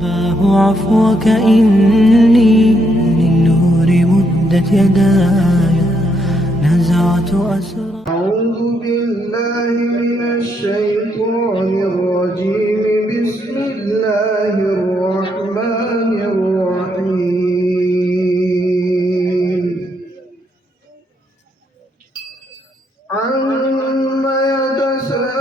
رباه عفوك إني للنور مدت يداي نزعت أسرى. أعوذ بالله من الشيطان الرجيم. بسم الله الرحمن الرحيم. عما يتساءلون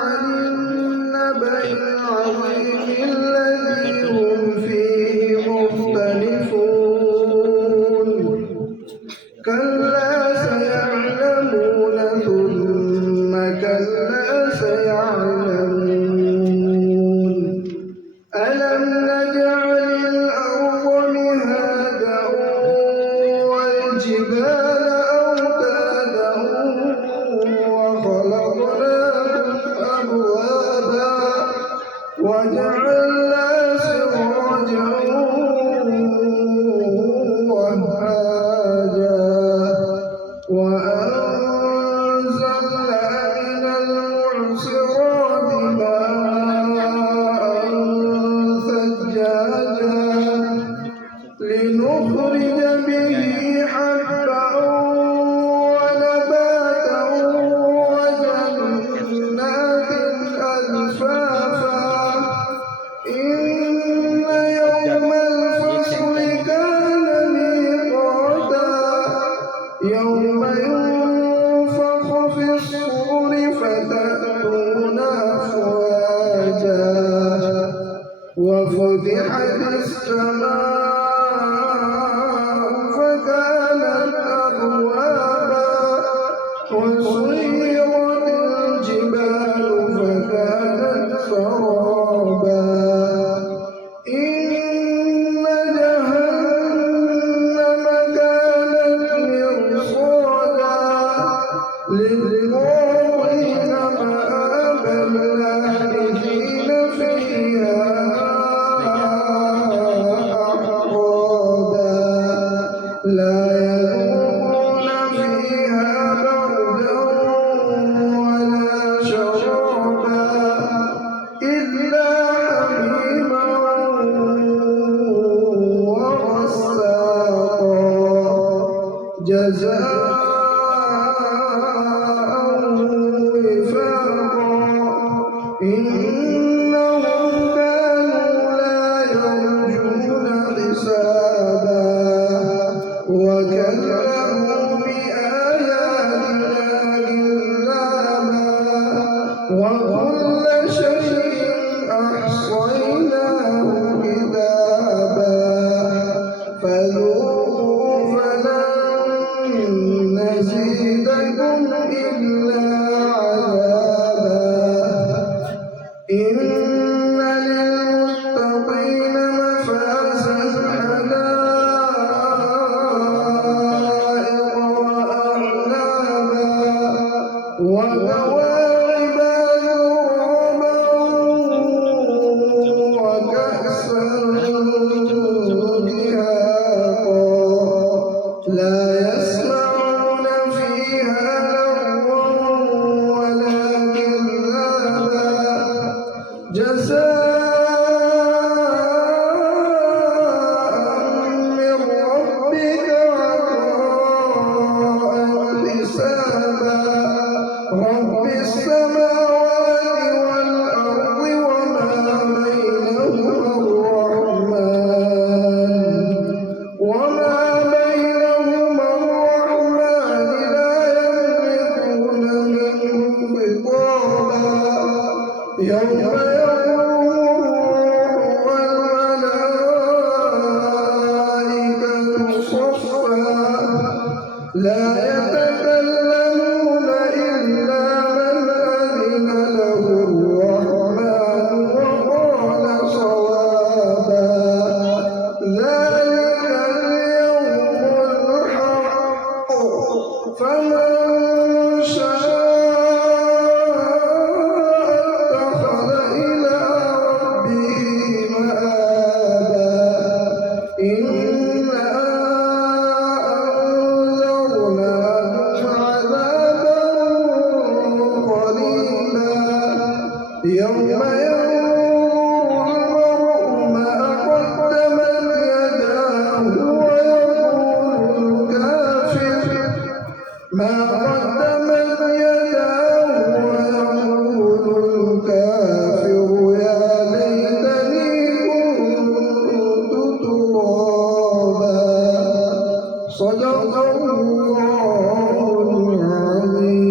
عن النبأ العظيم الذي هم فيه مختلفون. كلا سيعلمون ثم كلا سيعلمون. ألم نجعل الأرض مهادا والجبال أوتادا وخلقناكم أبوابا وجعلنا سراجا وهاجا وأنزلنا من المعصرات ماء ثجاجا لنخرج به حبا ونباتا وجنات ألفافا. إن يوم الفصل كان ميقاتا يوم ينفخ في الصور فتأتون أفواجا وفتحت السماء فكانت أبوابا وسيرت الجبال فكانت سرابا. إن جهنم كانت مرصادا للطاغين مآبا لابثين فيها أحقابا. لا يذوقون فيها بردا ولا شرابا إلا حميما وغساقا جزاء وفاقا. إنهم كانوا لا يرجون حسابا وكذبوا بآياتنا كذابا وكل شيء أحصيناه كتابا. فذوقوا فلن نزيدكم إلا عذابا. إن للمتقين مفازا حدائق وأعنابا وكواعب أترابا وكأسا دهاقا. لا يسمعون فيها لغوا ولا كذابا جزاء من ربك عطاء حسابا. رب السماوات والأرض وما بينهما لا يملكون منه خطابا. يوم يقوم الروح والملائكة صفا لا يتكلمون إلا من أذن له الرحمن وقال صوابا. ذلك اليوم الحق فمن شاء اتخذ إلى ربه مآبا. إنا أنذرناكم يوم ينظر المرء ما قدمت يداه ويقول الكافر ما قدمت يداه ويقول الكافر يا ليتني كنت ترابا صدق الله العظيم.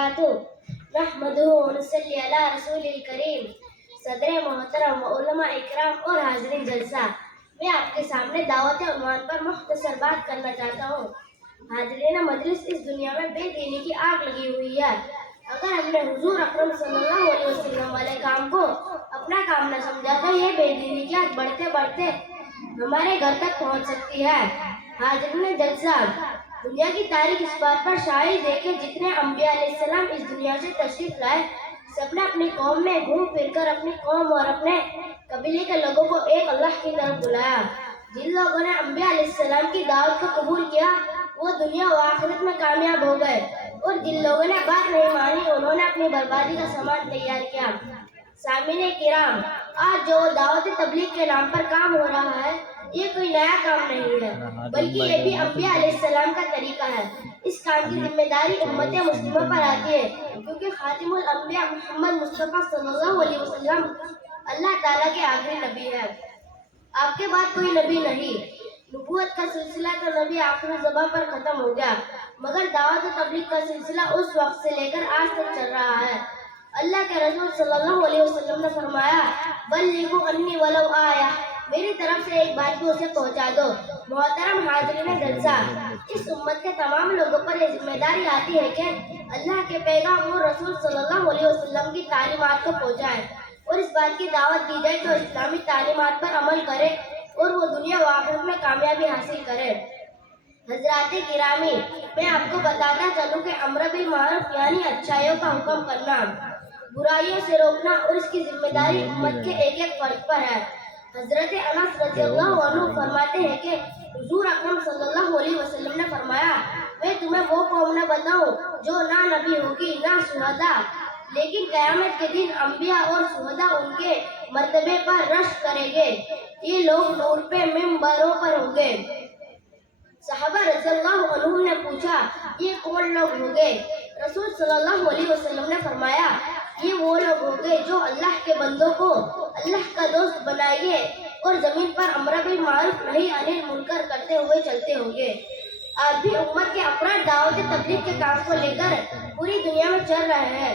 وبرکاتہ نحمدہ ونصلی علی رسول الکریم. صدر محترم و علماء اکرام اور حاضرین جلسہ، میں آپ کے سامنے دعوت عنوان پر مختصر بات کرنا چاہتا ہوں. حاضرین مجلس، اس دنیا میں بے دینی کی آگ لگی ہوئی ہے. اگر ہم نے حضور اکرم صلی اللہ علیہ وسلم والے کام کو اپنا کام نہ سمجھا تو یہ بے دینی کی آگ بڑھتے بڑھتے ہمارے گھر تک پہنچ سکتی ہے. حاضرین جلسہ، دنیا کی تاریخ اس بات پر شاہد ہے کہ جتنے انبیاء علیہ السلام اس دنیا سے تشریف لائے، سب نے اپنی قوم میں گھوم پھر کر اپنی قوم اور اپنے قبیلے کے لوگوں کو ایک اللہ کی طرف بلایا. جن لوگوں نے انبیاء علیہ السلام کی دعوت کو قبول کیا وہ دنیا و آخرت میں کامیاب ہو گئے، اور جن لوگوں نے بات نہیں مانی انہوں نے اپنی بربادی کا سامان تیار کیا. سامعین کرام، آج جو دعوت تبلیغ کے نام پر کام ہو رہا ہے یہ کوئی نیا کام نہیں ہے، بلکہ یہ بھی انبیاء علیہ السلام کا طریقہ ہے. اس کام کی ذمہ داری امت مسلمہ پر آتی ہے، کیونکہ خاتم الانبیاء محمد مصطفیٰ صلی اللہ علیہ وسلم اللہ تعالیٰ کے آخری نبی ہے. آپ کے بعد کوئی نبی نہیں. نبوت کا سلسلہ تو نبی آخری زبان پر ختم ہو گیا، مگر دعوت و تبلیغ کا سلسلہ اس وقت سے لے کر آج تک چل رہا ہے. اللہ کے رسول صلی اللہ علیہ وسلم نے فرمایا، بلغوا انی ولو آیہ، میری طرف سے ایک بات بھی اسے پہنچا دو. محترم حاضرین جلسہ، اس امت کے تمام لوگوں پر یہ ذمہ داری آتی ہے کہ اللہ کے پیغام اور رسول صلی اللہ علیہ وسلم کی تعلیمات کو پہنچائے اور اس بات کی دعوت دی جائے جو اسلامی تعلیمات پر عمل کرے اور وہ دنیا و آخرت میں کامیابی حاصل کرے. حضرات گرامی، میں آپ کو بتاتا چلوں کہ امر بالمعروف یعنی اچھائیوں کا حکم کرنا، برائیوں سے روکنا اور اس کی ذمہ داری امت کے ایک ایک فرد پر ہے. حضرت انس رضی اللہ عنہ فرماتے ہیں کہ حضور اکرم صلی اللہ علیہ وسلم نے فرمایا، میں تمہیں وہ قوم نہ بتاؤں جو نہ نبی ہوگی نہ شہداء، لیکن قیامت کے دن انبیاء اور شہداء ان کے مرتبے پر رشک کریں گے. یہ لوگ نور پہ منبروں پر ہوں گے. صحابہ رضی اللہ عنہم نے پوچھا، یہ کون لوگ ہوں گے؟ رسول صلی اللہ علیہ وسلم نے فرمایا، یہ وہ لوگ ہوں گے جو اللہ کے بندوں کو اللہ کا دوست بنائیں گے اور زمین پر امر بالمعروف نہی عن المنکر کرتے ہوئے چلتے ہوں گے. آج بھی امت کے افراد دعوت تبلیغ کے کام کو لے کر پوری دنیا میں چل رہے ہیں.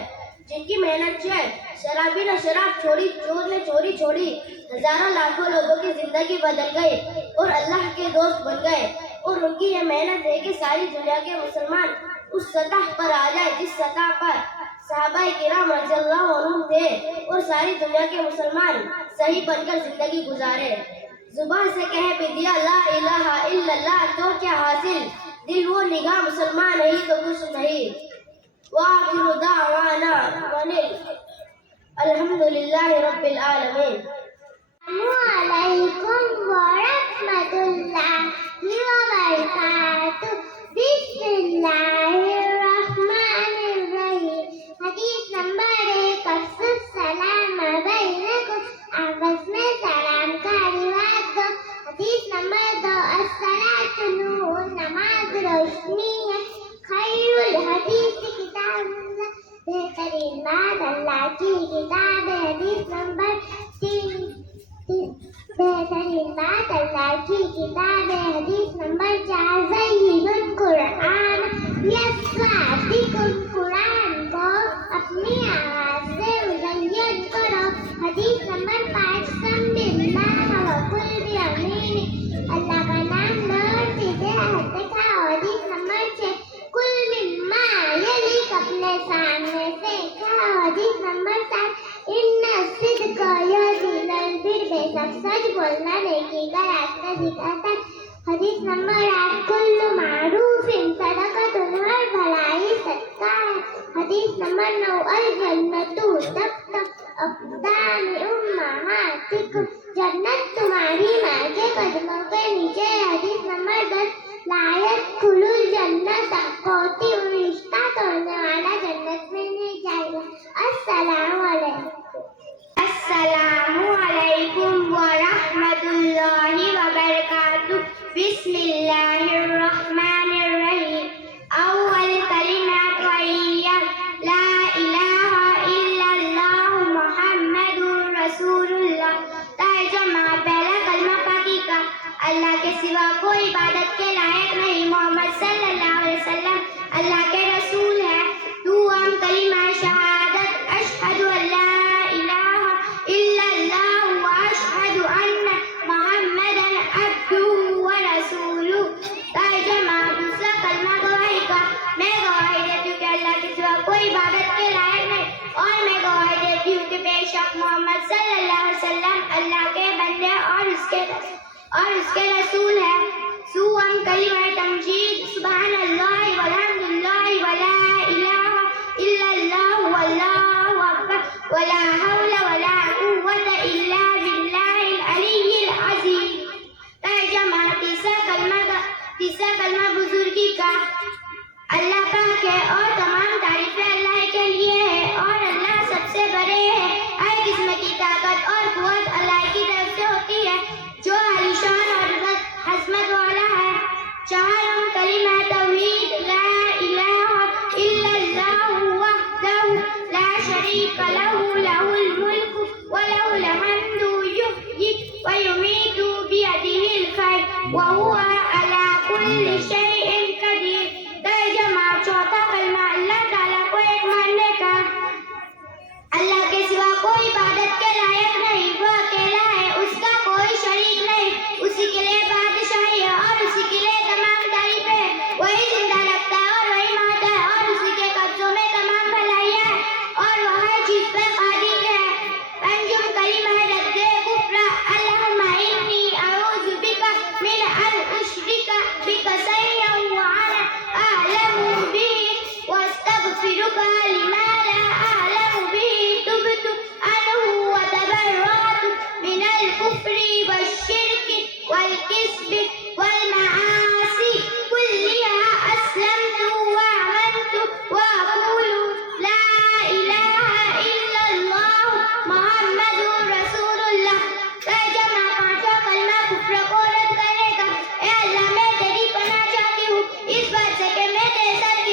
جن کی محنت سے شرابی نے شراب چھوڑی، چور نے چوری چھوڑی، ہزاروں لاکھوں لوگوں کی زندگی بدل گئی اور اللہ کے دوست بن گئے. اور ان کی یہ محنت ہے کہ ساری دنیا کے مسلمان اس سطح پر آ جائے جس سطح پر صحابہ کرام رضی اللہ عنہم تھے، اور ساری دنیا کے مسلمان صحیح بن کر زندگی گزارے. زبان سے کہہ بھی دیا لا الہ الا اللہ تو کیا حاصل، دل و نگاہ مسلمان نہیں تو کچھ نہیں. وآخر دعوانا الحمدللہ رب العالمین. السلام علیکم ورحمۃ اللہ وبرکاتہ. بسم اللہ الرحمن الرحیم. حدیث نمبر 1، افشوا السلام بینکم، آپس میں سلام کا رواج دو. حدیث نمبر 2، الصلاۃ نور، نماز روشنی ہے. خیر الحدیث کتاب اللہ، بہترین بات اللہ کی کتاب ہے. حدیث نمبر 3، بہترین بات اللہ کی کتاب ہے. حدیث نمبر 4، زین القرآن یسعدکم، قرآن کو اپنی آواز سے مزین کرو. حدیث نمبر 5، سم باللہ وکل بیمینک، اللہ کا نام لو اور سیدھے ہاتھ سے کھاؤ. حدیث نمبر 6، کل مما یلیک، اپنے سامنے سے کھاؤ. حدیث نمبر 7، ان الصدق یہدی الی البر، بے شک سچ بولنا نیکی کا راستہ دکھاتا ہے. حدیث نمبر 8، کل معروف صدقۃ، ہر بھلائی صدقہ ہے. حدیث نمبر 9، الجنۃ تحت اقدام امہاتکم، جنت تمہاری ماں کے قدموں کے نیچے. حدیث نمبر 10، لا يدخل الجنۃ قاطع، رشتہ توڑنے والا جنت میں نہیں جائے گا. السلام علیکم. السلام علیکم ورحمۃ اللہ وبرکاتہ. بسم اللہ الرحمن الرحیم. اول کلمات وحیت لا الہ الا اللہ محمد رسول اللہ. ترجمہ، پہلا کلمہ پاکی کا، اللہ کے سوا کوئی عبادت کے لائق نہیں، محمد صلی اللہ علیہ وسلم اللہ کے رسول ہے. دوم اور اس کے رسول ہے. سوم کلمہ تمجید سبحان اللہ والحمد للہ ولا الہ الا اللہ واللہ اکبر ولا حول ولا قوة الا باللہ العلی العظیم. ترجمہ تیسرا کلمہ بزرگی کا. اللہ پاک ہے اور تمام تعریفیں اللہ کے لیے ہے اور اللہ سب سے بڑے ہے. ہر قسم کی طاقت اور قوت اللہ کی طرف سے ہوتی ہے جو عالی شان اور عظمت والا ہے. چہارم کلمہ توحید لا الہ الا اللہ وحدہ لا شریک لہ لہ الملک وله الحمد یحیی ویمیت بیدہ الخیر وہو علی کل شیء قدیر. ترجمہ چوتھا کلمہ اللہ تعالیٰ کو ایک ماننے کا. اللہ کے سوا کوئی عبادت کے لائق نہیں. وہ اکیلا ہے, اس کا کوئی شریک نہیں. اسی کے لیے بادشاہی ہے اور اسی کے لیے تمام تعریفیں ہیں. وہی زندہ رکھتا ہے اور وہی مارتا ہے اور اسی کے قبضوں میں تمام بھلائیاں ہیں اور وہ ہر چیز پر قادر ہے. پنجم کلمہ رد کفر. اللہم انی اعوذ بک من ان اشرک بک شیئا وانا اعلم به واستغفرک لما لا اعلم به. تبت عنه وتبرأت من الكفر والشرك والكذب والمعاصي كلها. أسلمت وآمنت وأقول لا إله إلا الله محمد رسول الله. ترجمہ پانچواں کلمہ کفر کو رد کرنے کا. اے اللہ میں تیری پناہ چاہتی ہوں اس بات سے کہ میں تیرے ساتھ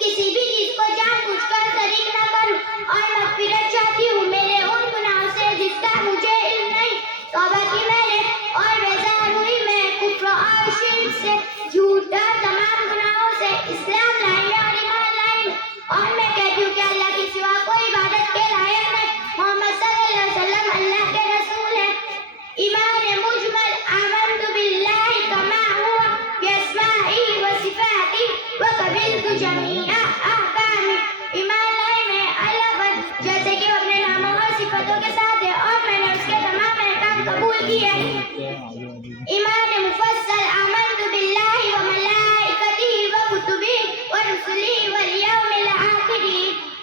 کسی بھی چیز کو جان بوجھ کر شریک نہ کروں اور مغفرت چاہتی ہوں میرے ان گناہوں سے جس کا مجھے علم نہیں. توبہ کی میں نے اور بیزار ہوئی میں کفر اور شرک سے, جھوٹ اور تمام گناہوں سے. اسلام لائیں اور ایمان لائیں اور میں کہتی ہوں کہ اللہ کے سوا کوئی عبادت کے لائق نہیں. محمد صلی اللہ علیہ وسلم اللہ کے رسول ہے. ایمان مجمل آمنت باللہ کما ہوا باسمائہ وصفاتہ وقبلت جمیع احکامہ. ایمان لائے میں اللہ پر جیسے کہ وہ اپنے ناموں اور صفتوں کے ساتھ ہے اور میں نے اس کے تمام احکام قبول کیے. ایمان مفصل آمنت باللہ وملائکتہ وکتبہ ورسلہ والیوم الآخر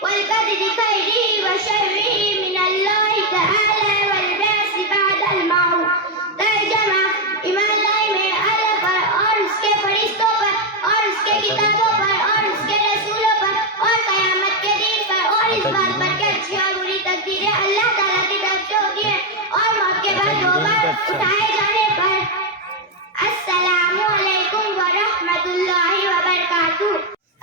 والقدر خیرہ وشرہ من اللہ تعالی والبعث بعد الموت. ترجمہ ایمان لائے میں اللہ پر اور اس کے فرشتوں پر اور اس کے کتابوں پر اور اس کے رسولوں پر اور قیامت کے دن پر اور اس بات پر کہ اچھی اور بری تقدیریں اللہ تعالیٰ کی طرف سے ہوتی ہیں اور موت کے بعد دوبارہ اٹھائے جانے پر. السلام علیکم ورحمۃ اللہ وبرکاتہ.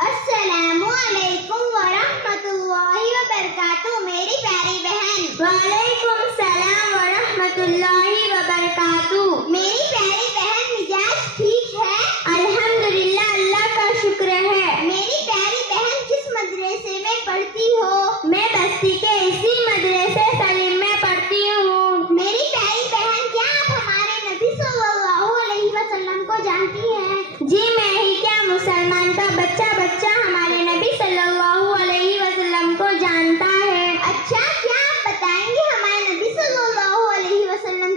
السلام علیکم ورحمۃ اللہ وبرکاتہ. میری پیاری بہن. وعلیکم السلام ورحمۃ اللہ وبرکاتہ. میری پیاری بہن مزاج ٹھیک ہے؟ الحمدللہ اللہ کا شکر ہے. میری پیاری بہن کس مدرسے میں پڑھتی ہو؟ میں بستی کے اسی مدرسے سلیم میں پڑھتی ہوں. میری پیاری بہن کیا آپ ہمارے نبی صلی اللہ علیہ وسلم کو جانتی ہیں؟ جی میں ہی کیا مسلمان کا بچہ ہمارے نبی صلی اللہ علیہ وسلم کو جانتا ہے. اچھا کیا آپ بتائیں گے ہمارے نبی صلی اللہ علیہ وسلم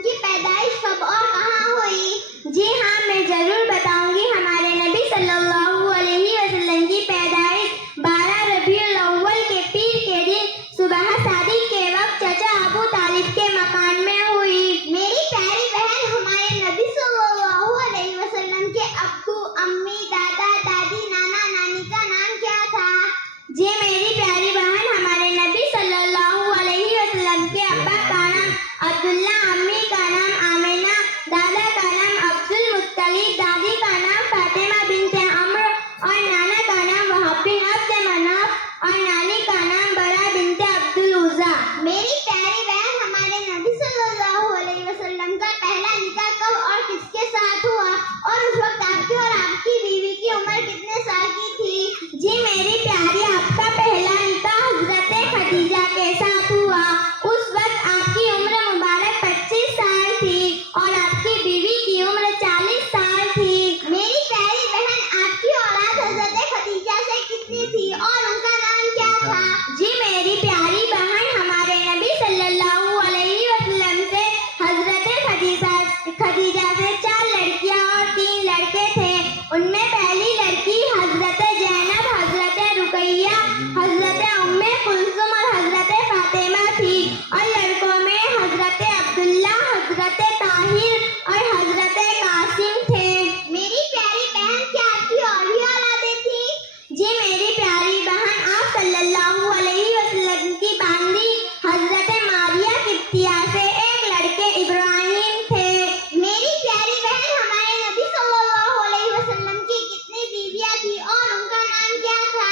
حضرت طاہر اور حضرت قاسم تھے۔ میری پیاری بہن کیا آپ کی اور بھی اولادیں تھیں؟ جی میری پیاری بہن آپ صلی اللہ علیہ وسلم کی باندی حضرت ماریہ قبطیہ سے ایک لڑکے ابراہیم تھے۔ میری پیاری بہن ہمارے نبی صلی اللہ علیہ وسلم کی کتنی بیویاں تھیں اور ان کا نام کیا تھا؟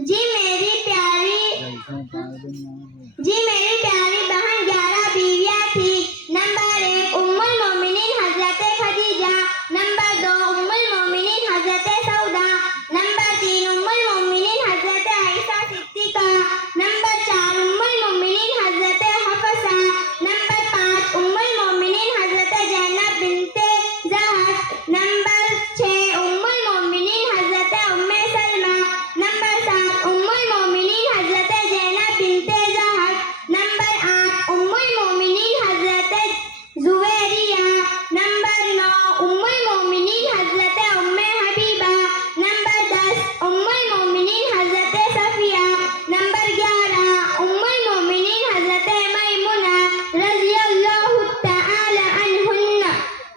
جی میری پیاری بہن 11 بیویاں تھیں۔ نمبر 1 ام المومنین حضرت خدیجہ، نمبر 2 ام المومنین حضرت سودا، نمبر 3 ام المومنین حضرت عائشہ صدیقہ، نمبر 4 ام المومنین حضرت حفصہ، نمبر 5 ام المومنین حضرت زینب بنت جحش، نمبر 6 ام المومنین حضرت ام سلمہ، نمبر 7 ام المومنین حضرت زینب بنت جحش، نمبر 8 ام المومنین حضرت زبیریہ، نمبر 9 ام المومنین حضرت ام حبیبہ، نمبر 10 ام المومنین حضرت صفیہ، نمبر 11 ام المومنین حضرت میمونہ رضی اللہ تعالی عنہن۔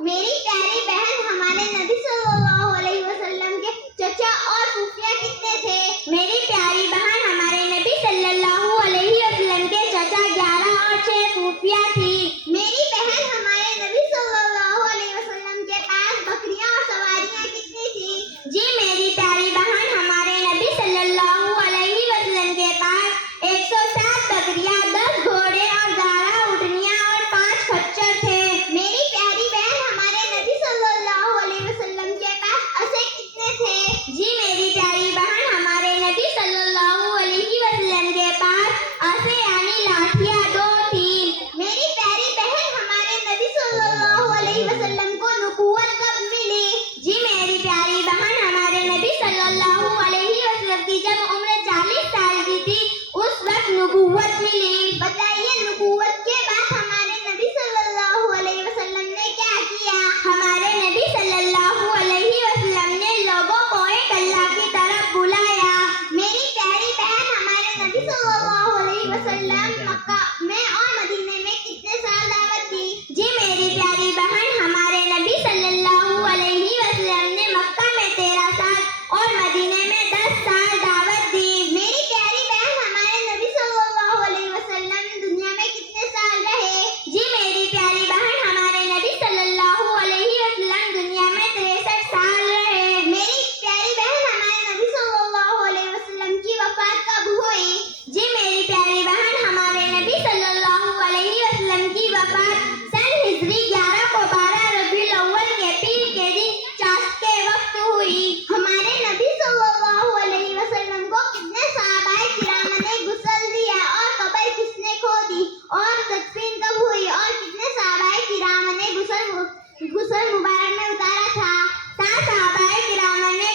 میری پیاری بہن ہمارے نبی صلی اللہ علیہ وسلم کے چچا اور پھوپھیاں کتنے تھے؟ میری پیاری بہن ہمارے نبی صلی اللہ علیہ وسلم کے چچا 11 اور 6 پھوپھیاں تھیں۔ میری بہن ہمارے نبی صلی اللہ علیہ وسلم کے پاس بکریاں اور سواریاں کتنی تھیں؟ جی میری پیاری بہن ہمارے نبی صلی اللہ علیہ وسلم کے پاس 107 بکریاں، 10 گھوڑے اور 11 اونٹنیاں اور 5 خچر تھے۔ میری پیاری بہن ہمارے نبی صلی اللہ علیہ وسلم کے پاس اسے کتنے تھے؟ جی میری پیاری بہن ہمارے نبی صلی اللہ علیہ وسلم کے پاس اسے یعنی لاٹھیاں 2 تھیں۔ میری پیاری بہن ہمارے نبی صلی اللہ علیہ وسلم کو نبوت کب ملی؟ جی میری پیاری بہن ہمارے نبی صلی اللہ علیہ وسلم کی جب عمر 40 سال کی تھی اس وقت نبوت ملی۔ بتائیے نبوت کے بعد ہمارے نبی صلی اللہ علیہ وسلم نے کیا کیا؟ ہمارے نبی صلی اللہ علیہ وسلم نے لوگوں کو ایک اللہ کی طرف بلایا۔ میری پیاری بہن ہمارے نبی صلی اللہ علیہ وسلم مکہ میں اور مدینے میں کتنے سال دعوت دی؟ جی میری پیاری بہن ہمارے نبی صلی اللہ علیہ وسلم نے مکہ میں 13 سال اور مدینے میں 10 سال دعوت دی۔ میری پیاری بہن ہمارے نبی صلی اللہ علیہ وسلم دنیا میں کتنے سال رہے؟ جی میری پیاری بہن ہمارے نبی صلی اللہ علیہ وسلم دنیا میں 63 سال رہے۔ میری پیاری بہن ہمارے نبی صلی اللہ علیہ وسلم کی وفات کب ہوئی؟ جی میری پیاری بہن ہمارے نبی صلی اللہ علیہ وسلم کی وفات سن ہجری 11 کو 12 ربیع الاول کے پیر کے دن چاشت کے وقت ہوئی۔ ہمارے نبی صلی اللہ علیہ وسلم کو کتنے صحابہ کرام نے غسل دیا اور قبر کس نے کھودی اور تدفین کب ہوئی اور کتنے صحابہ کرام نے غسل مبارک میں اتارا تھا؟ 7 صحابہ کرام نے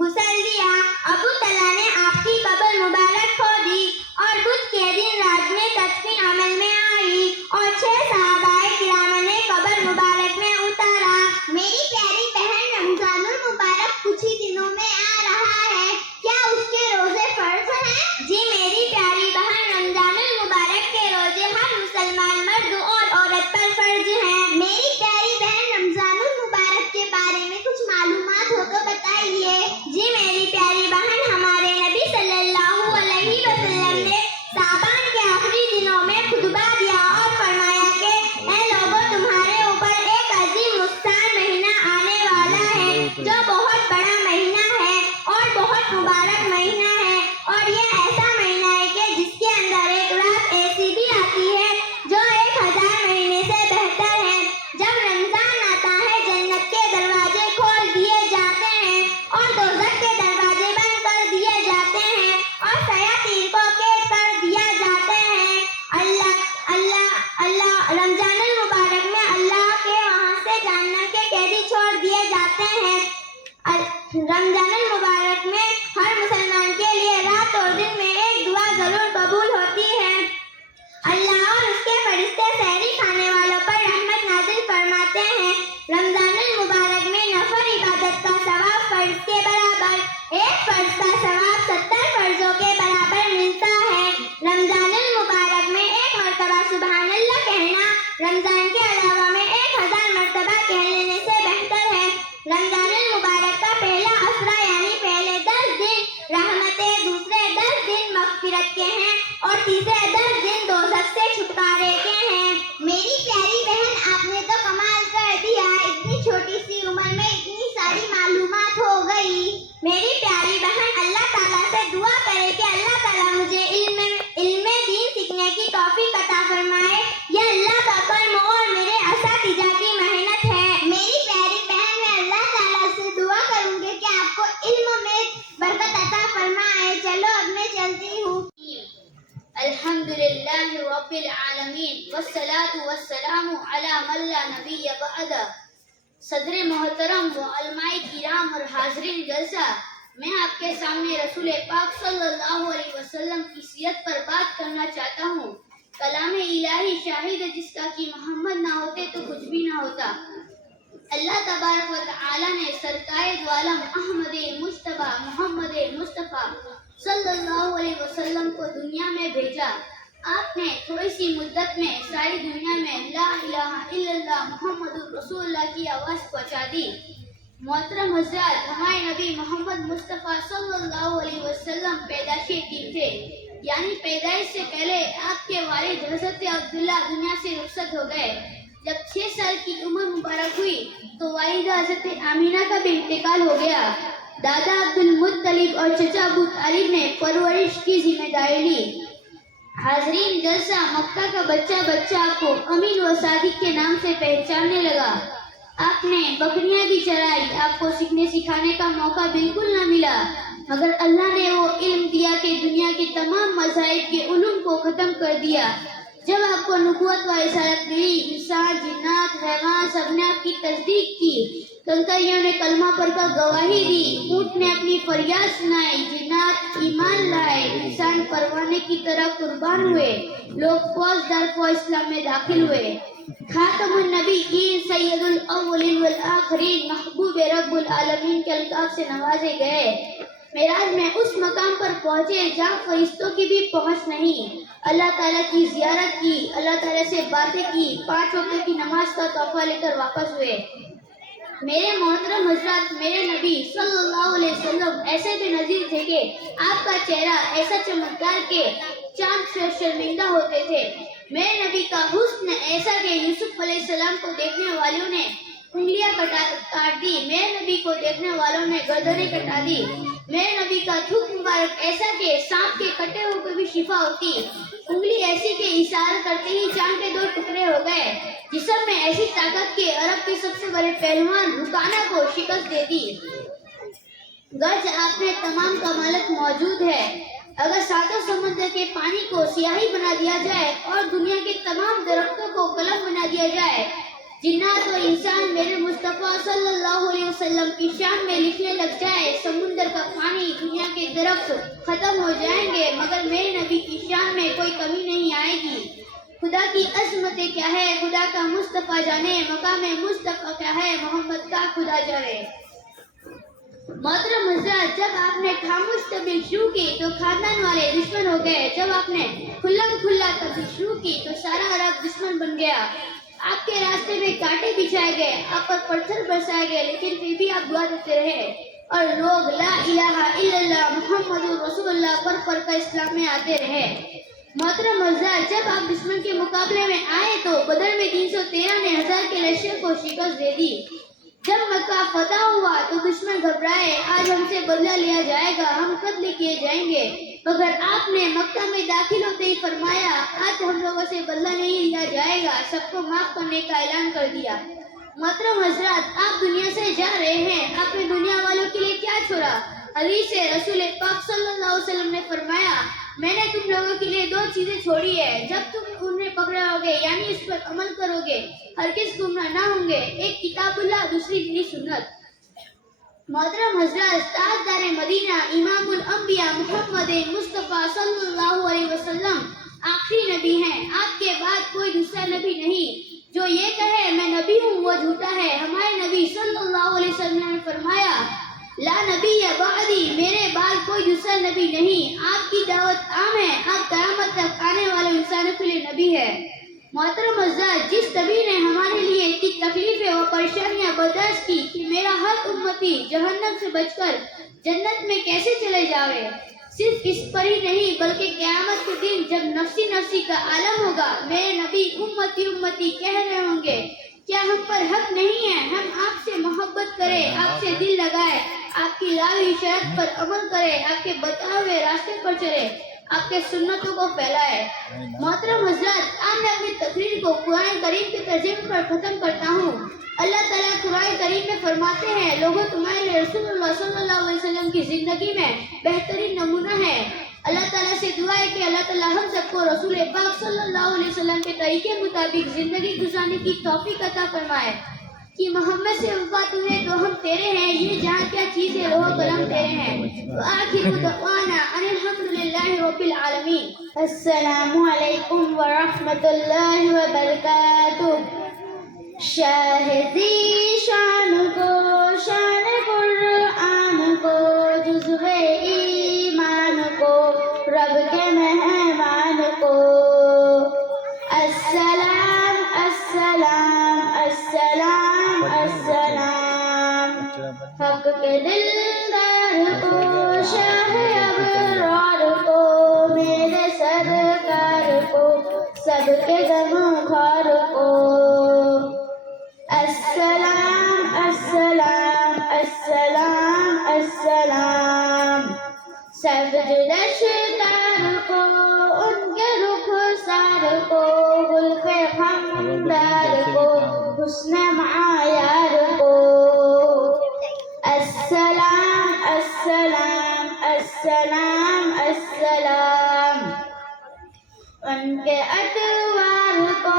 غسل دیا۔ ابو طلحہ نے آپ کی قبر مبارک کھودی اور بدھ کے دن رات میں تدفین عمل میں آئی اور 6 صحابہ کرام نے قبر مبارک میں اتارا۔ میری پیاری بہن رمضان المبارک کچھ ہی دنوں میں آ رہا ہے، کیا اس کے روزے فرض ہیں؟ جی میری پیاری بہن رمضان المبارک کے روزے ہر مسلمان مرد اور عورت پر فرض ہیں۔ میری پیاری بہن رمضان المبارک کے بارے میں کچھ معلومات ہو تو بتائیے۔ جی میری پیاری بہن ہمارے نبی صلی اللہ علیہ وسلم نے شعبان کے آخری دنوں میں خطبہ دیا اور فرمایا کہ اے لوگوں تمہارے اوپر ایک عظیم الشان مہینہ آنے والا ہے جو بہت بڑا مہینہ ہے اور بہت مبارک مہینہ ہے، اور یہ ایسا مہینہ ہے کہ جس کے اندر ایک رات ایسی بھی آتی ہے جو 1000 مہینے سے بہتر ہے۔ جب رمضان آتا ہے جنت کے دروازے کھول دیے جاتے ہیں اور دوزخ کے دروازے بند کر دیے جاتے ہیں اور شیاطین کو قید کر دیا جاتے ہیں۔ اللہ رمضان المبارک میں اللہ کے وہاں سے جہنم کے قیدی چھوڑ دیے جاتے ہیں۔ رمضان المبارک میں ہر مسلمان کے لیے رات اور دن میں ایک دعا ضرور قبول ہوتی ہے۔ اللہ اور اس کے فرشتے سحری کھانے والوں پر رحمت نازل فرماتے ہیں۔ رمضان المبارک میں نفل عبادت کا ثواب فرض کے برابر، ایک فرض کا ثواب 70 فرضوں کے برابر ملتا ہے۔ رمضان المبارک میں ایک مرتبہ سبحان اللہ کہنا رمضان کے علاوہ میں نبی بعد. صدر محترم و علماء کرام اور حاضرین جلسہ، میں آپ کے سامنے رسول پاک صلی اللہ علیہ وسلم کی سیرت پر بات کرنا چاہتا ہوں. کلام الہی شاہد ہے جس کا کہ محمد نہ ہوتے تو کچھ بھی نہ ہوتا. اللہ تبارک و تعالی نے سرکار دو عالم احمد مصطفیٰ محمد مصطفیٰ صلی اللہ علیہ وسلم کو دنیا میں بھیجا. آپ نے تھوڑی سی مدت میں ساری دنیا میں لا الہ الا اللہ محمد رسول اللہ کی آواز پہنچا دی. محترم حضرات، ہمارے نبی محمد مصطفیٰ صلی اللہ علیہ وسلم پیدائشی یتیم تھے، یعنی پیدائش سے پہلے آپ کے والد حضرت عبداللہ دنیا سے رخصت ہو گئے. جب 6 سال کی عمر مبارک ہوئی تو والدہ حضرت آمینہ کا بھی انتقال ہو گیا. دادا عبد المطلب اور چچا ابو طالب نے پرورش کی ذمہ داری لی. حاضرین جلسہ، مکہ کا بچہ آپ کو امین و صادق کے نام سے پہچاننے لگا. آپ نے بکریاں بھی چرائی، آپ کو سیکھنے سکھانے کا موقع بالکل نہ ملا، مگر اللہ نے وہ علم دیا کہ دنیا کے تمام مذاہب کے علوم کو ختم کر دیا. جب آپ کو نبوت و رسالت ملی، انسان، جنات، حیوان سب نے آپ کی تصدیق کی. کنکریوں نے کلمہ پڑھ کر گواہی دی، اونٹ نے اپنی فریاد سنائی، جنات ایمان لائے، انسان پروانے کی طرح قربان ہوئے، لوگ فوج در فوج اسلام میں داخل ہوئے. خاتم النبیین، سید الاولین والآخرین، محبوب رب العالمین کے القاب سے نوازے گئے. معراج میں اس مقام پر پہنچے جہاں فرشتوں کی بھی پہنچ نہیں. اللہ تعالیٰ کی زیارت کی، اللہ تعالیٰ سے باتیں کی، 5 وقت کی نماز کا تحفہ لے کر واپس ہوئے. میرے محترم حضرات، میرے نبی صلی اللہ علیہ وسلم ایسے بے نظیر تھے کہ آپ کا چہرہ ایسا چمکدار کہ چاند سے شرمندہ ہوتے تھے. میرے نبی کا حسن ایسا کہ یوسف علیہ السلام کو دیکھنے والوں نے انگلیاں کاٹ دی، میرے نبی کو دیکھنے والوں نے گردنیں کٹا دی. میرے نبی کا تھوک مبارک ایسا کہ سانپ کے کٹے ہوئے کو بھی شفا ہوتی. انگلی ایسی کہ اشارہ کرتے ہی چاند کے 2 ٹکڑے ہو گئے. جسم میں ایسی طاقت کہ عرب کے سب سے بڑے پہلوان رکانہ کو شکست دے دی. گرچہ آپ میں تمام کمالت موجود ہے، اگر 7 سمندر کے پانی کو سیاہی بنا دیا جائے اور دنیا کے تمام درختوں کو قلم بنا دیا جائے، جنات و انسان میرے مصطفیٰ صلی اللہ علیہ وسلم کی شان میں لکھنے لگ جائے، سمندر کا پانی، دنیا کے درخت ختم ہو جائیں گے، مگر میرے نبی کی شان میں کوئی کمی نہیں آئے گی. خدا کی عظمت کیا ہے خدا کا مصطفیٰ جانے، مقام مصطفیٰ کیا ہے محمد کا خدا جانے. محترم حضرات، جب آپ نے خاموش تبلیغ شروع کی تو خاندان والے دشمن ہو گئے. جب آپ نے کھلم کھلا تبلیغ شروع کی تو سارا عرب دشمن بن گیا. آپ کے راستے میں کانٹے بچھائے گئے، آپ پر پتھر برسائے گئے، لیکن پھر بھی آپ دعا دیتے رہے اور لوگ لا الہ الا اللہ محمد رسول اللہ پڑھ کر اسلام میں آتے رہے. محترم حضرات، جب آپ دشمن کے مقابلے میں آئے تو بدر میں 313 نے 1000 کے لشکر کو شکست دے دی. جب مکہ فتح ہوا تو دشمن گھبرائے، آج ہم سے بدلہ لیا جائے گا، ہم قتل کیے جائیں گے، مگر آپ نے مکہ میں داخل ہوتے ہی فرمایا آج ہم لوگوں سے بدلہ نہیں لیا جائے گا، سب کو معاف کرنے کا اعلان کر دیا. محترم حضرات، آپ دنیا سے جا رہے ہیں، آپ نے دنیا والوں کے لیے کیا چھوڑا؟ حدیث سے رسول پاک صلی اللہ علیہ وسلم نے فرمایا میں نے تم لوگوں کے لیے 2 چیزیں چھوڑی ہے، جب تم انہیں پکڑو گے یعنی اس پر عمل کرو گے ہرگز گمراہ نہ ہوں گے، ایک کتاب اللہ، دوسری دینی سنت. محترم حضرات، تاجدار مدینہ امام الانبیاء محمد مصطفیٰ صلی اللہ علیہ وسلم آخری نبی ہیں. آپ کے بعد کوئی دوسرا نبی نہیں. جو یہ کہے میں نبی ہوں وہ جھوٹا ہے. ہمارے نبی صلی اللہ علیہ وسلم نے فرمایا لا نبی بعدی، میرے بعد کوئی دوسرا نبی نہیں. آپ کی دعوت عام ہے، آپ قیامت تک آنے والے انسانوں کے لیے نبی ہے. محترم حضرات، جس نبی نے ہمارے لیے اتنی تکلیفیں اور پریشانیاں برداشت کی کہ میرا ہر امتی جہنم سے بچ کر جنت میں کیسے چلے جاوے، صرف اس پر ہی نہیں بلکہ قیامت کے دن جب نفسی نفسی کا عالم ہوگا میرے نبی امتی امتی کہہ رہے ہوں گے کیا ہم پر حق نہیں ہے ہم آپ سے محبت کریں، آپ سے دل لگائے، آپ کی لائی شرط پر عمل کرے، آپ کے بتائے ہوئے راستے پر چلے، آپ کے سنتوں کو پھیلائے. محترم حضرات، آج میں اپنی تقریر کو قرآن کریم کے ترجمے پر ختم کرتا ہوں. اللہ تعالیٰ قرآن کریم میں فرماتے ہیں لوگوں تمہارے لیے رسول اللہ صلی اللہ علیہ وسلم کی زندگی میں بہترین نمونہ ہے. اللہ تعالیٰ سے دعا ہے کہ اللہ تعالیٰ ہم سب کو رسول پاک صلی اللہ علیہ وسلم کے طریقے مطابق زندگی گزارنے کی توفیق عطا فرمائے کہ محمد سے وفات ہوئے تو ہم تیرے ہیں، یہ جہاں کیا چیز ہے روح قلم تیرے ہیں. وآخر دعوانا ان الحمدللہ رب العالمین. السلام علیکم ورحمۃ اللہ وبرکاتہ. شاہدی شان کو، شان قرآن کو، جزو ایمان کو، رب کے مہمان کو. السلام السلام السلام السلام. حق کے دلدار کو، شاہ ابرار کو، میرے سرکار کو، سب کے غمخوار کو. السلام السلام السلام السلام. سب جلشدار کو، ان کے رخسار کو، گلف خمدار کو، حسن معیار کو. السلام السلام السلام السلام. ان کے ادوار کو،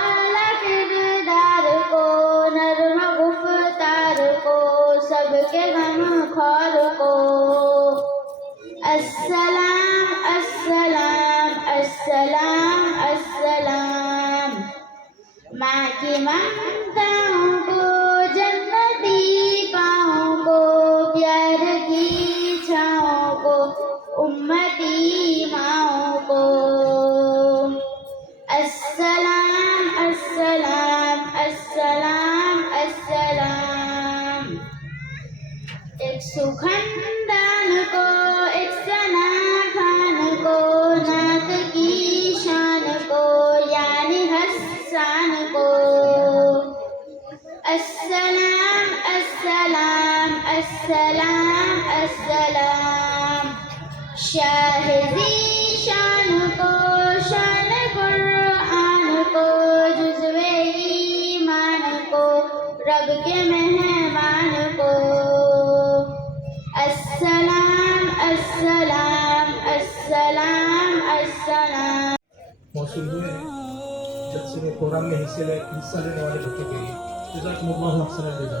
اعلیٰ کردار کو، نرم گفتار کو، سب کے غمخوار کو. السلام السلام السلام السلام. ماں کی ممتاؤں کو، جنتی پاؤں کو، پیار کی چھاؤں کو، امتی ماؤں کو. السلام السلام السلام السلام. ایک سخندان کو، ایک ثنا خان کو، نعت کی شان کو، یعنی حسان کو. السلام السلام السلام السلام. شاہدی شان کو، شان قرآن کو، جزو ایمان کو، رب کے مہمان کو. السلام السلام السلام السلام. موصول ہوئے ہیں جلسے میں پروگرام میں حصہ لینے والے بچوں کے لیے جزاکم اللہ احسن الجزا.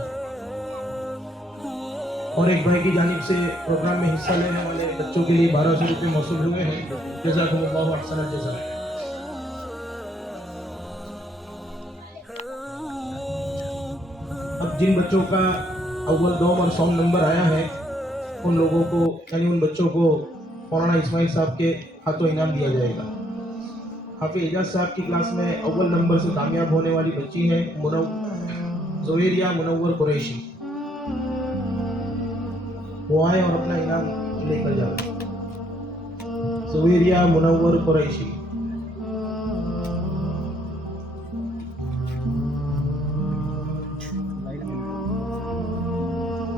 اور ایک بھائی کی جانب سے پروگرام میں حصہ لینے والے بچوں کے لیے 1200 روپے موصول ہوئے ہیں. جزاکم اللہ احسن الجزا. اب جن بچوں کا اول دوم اور سوم نمبر آیا ہے ان لوگوں کو، یعنی ان بچوں کو مولانا اسماعیل صاحب کے ہاتھوں انعام دیا جائے گا. حافظ اعجاز صاحب کی کلاس میں اول نمبر سے کامیاب ہونے والی بچی ہے زویریہ منور قریشی. وہ آئے اور اپنا انعام لے کر جائے. زویریہ منور قریشی.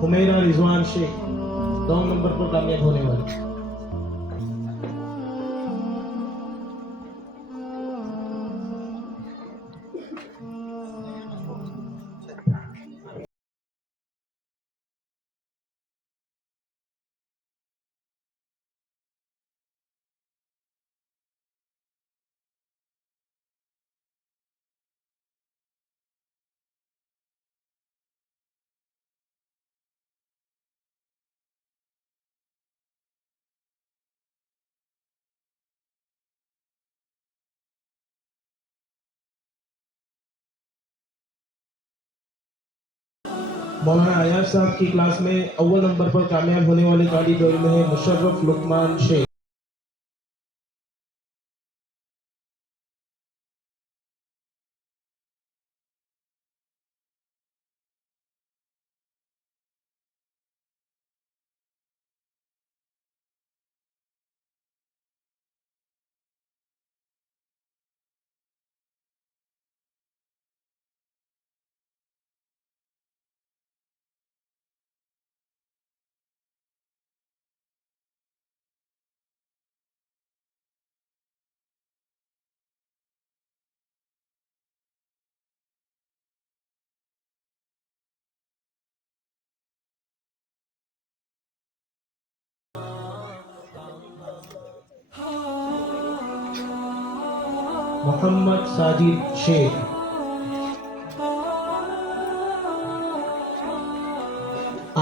حمیرہ رضوان شیخ 2 نمبر پر کامیاب ہونے والی. مولانا ایاز صاحب کی کلاس میں اول نمبر پر کامیاب ہونے والے طالب علم ہے مشرف لقمان شیخ. محمد ساجد شیخ،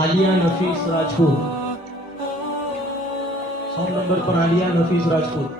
عالیہ نفیس راجپوت، سونگ نمبر پر عالیہ نفیس راجپوت۔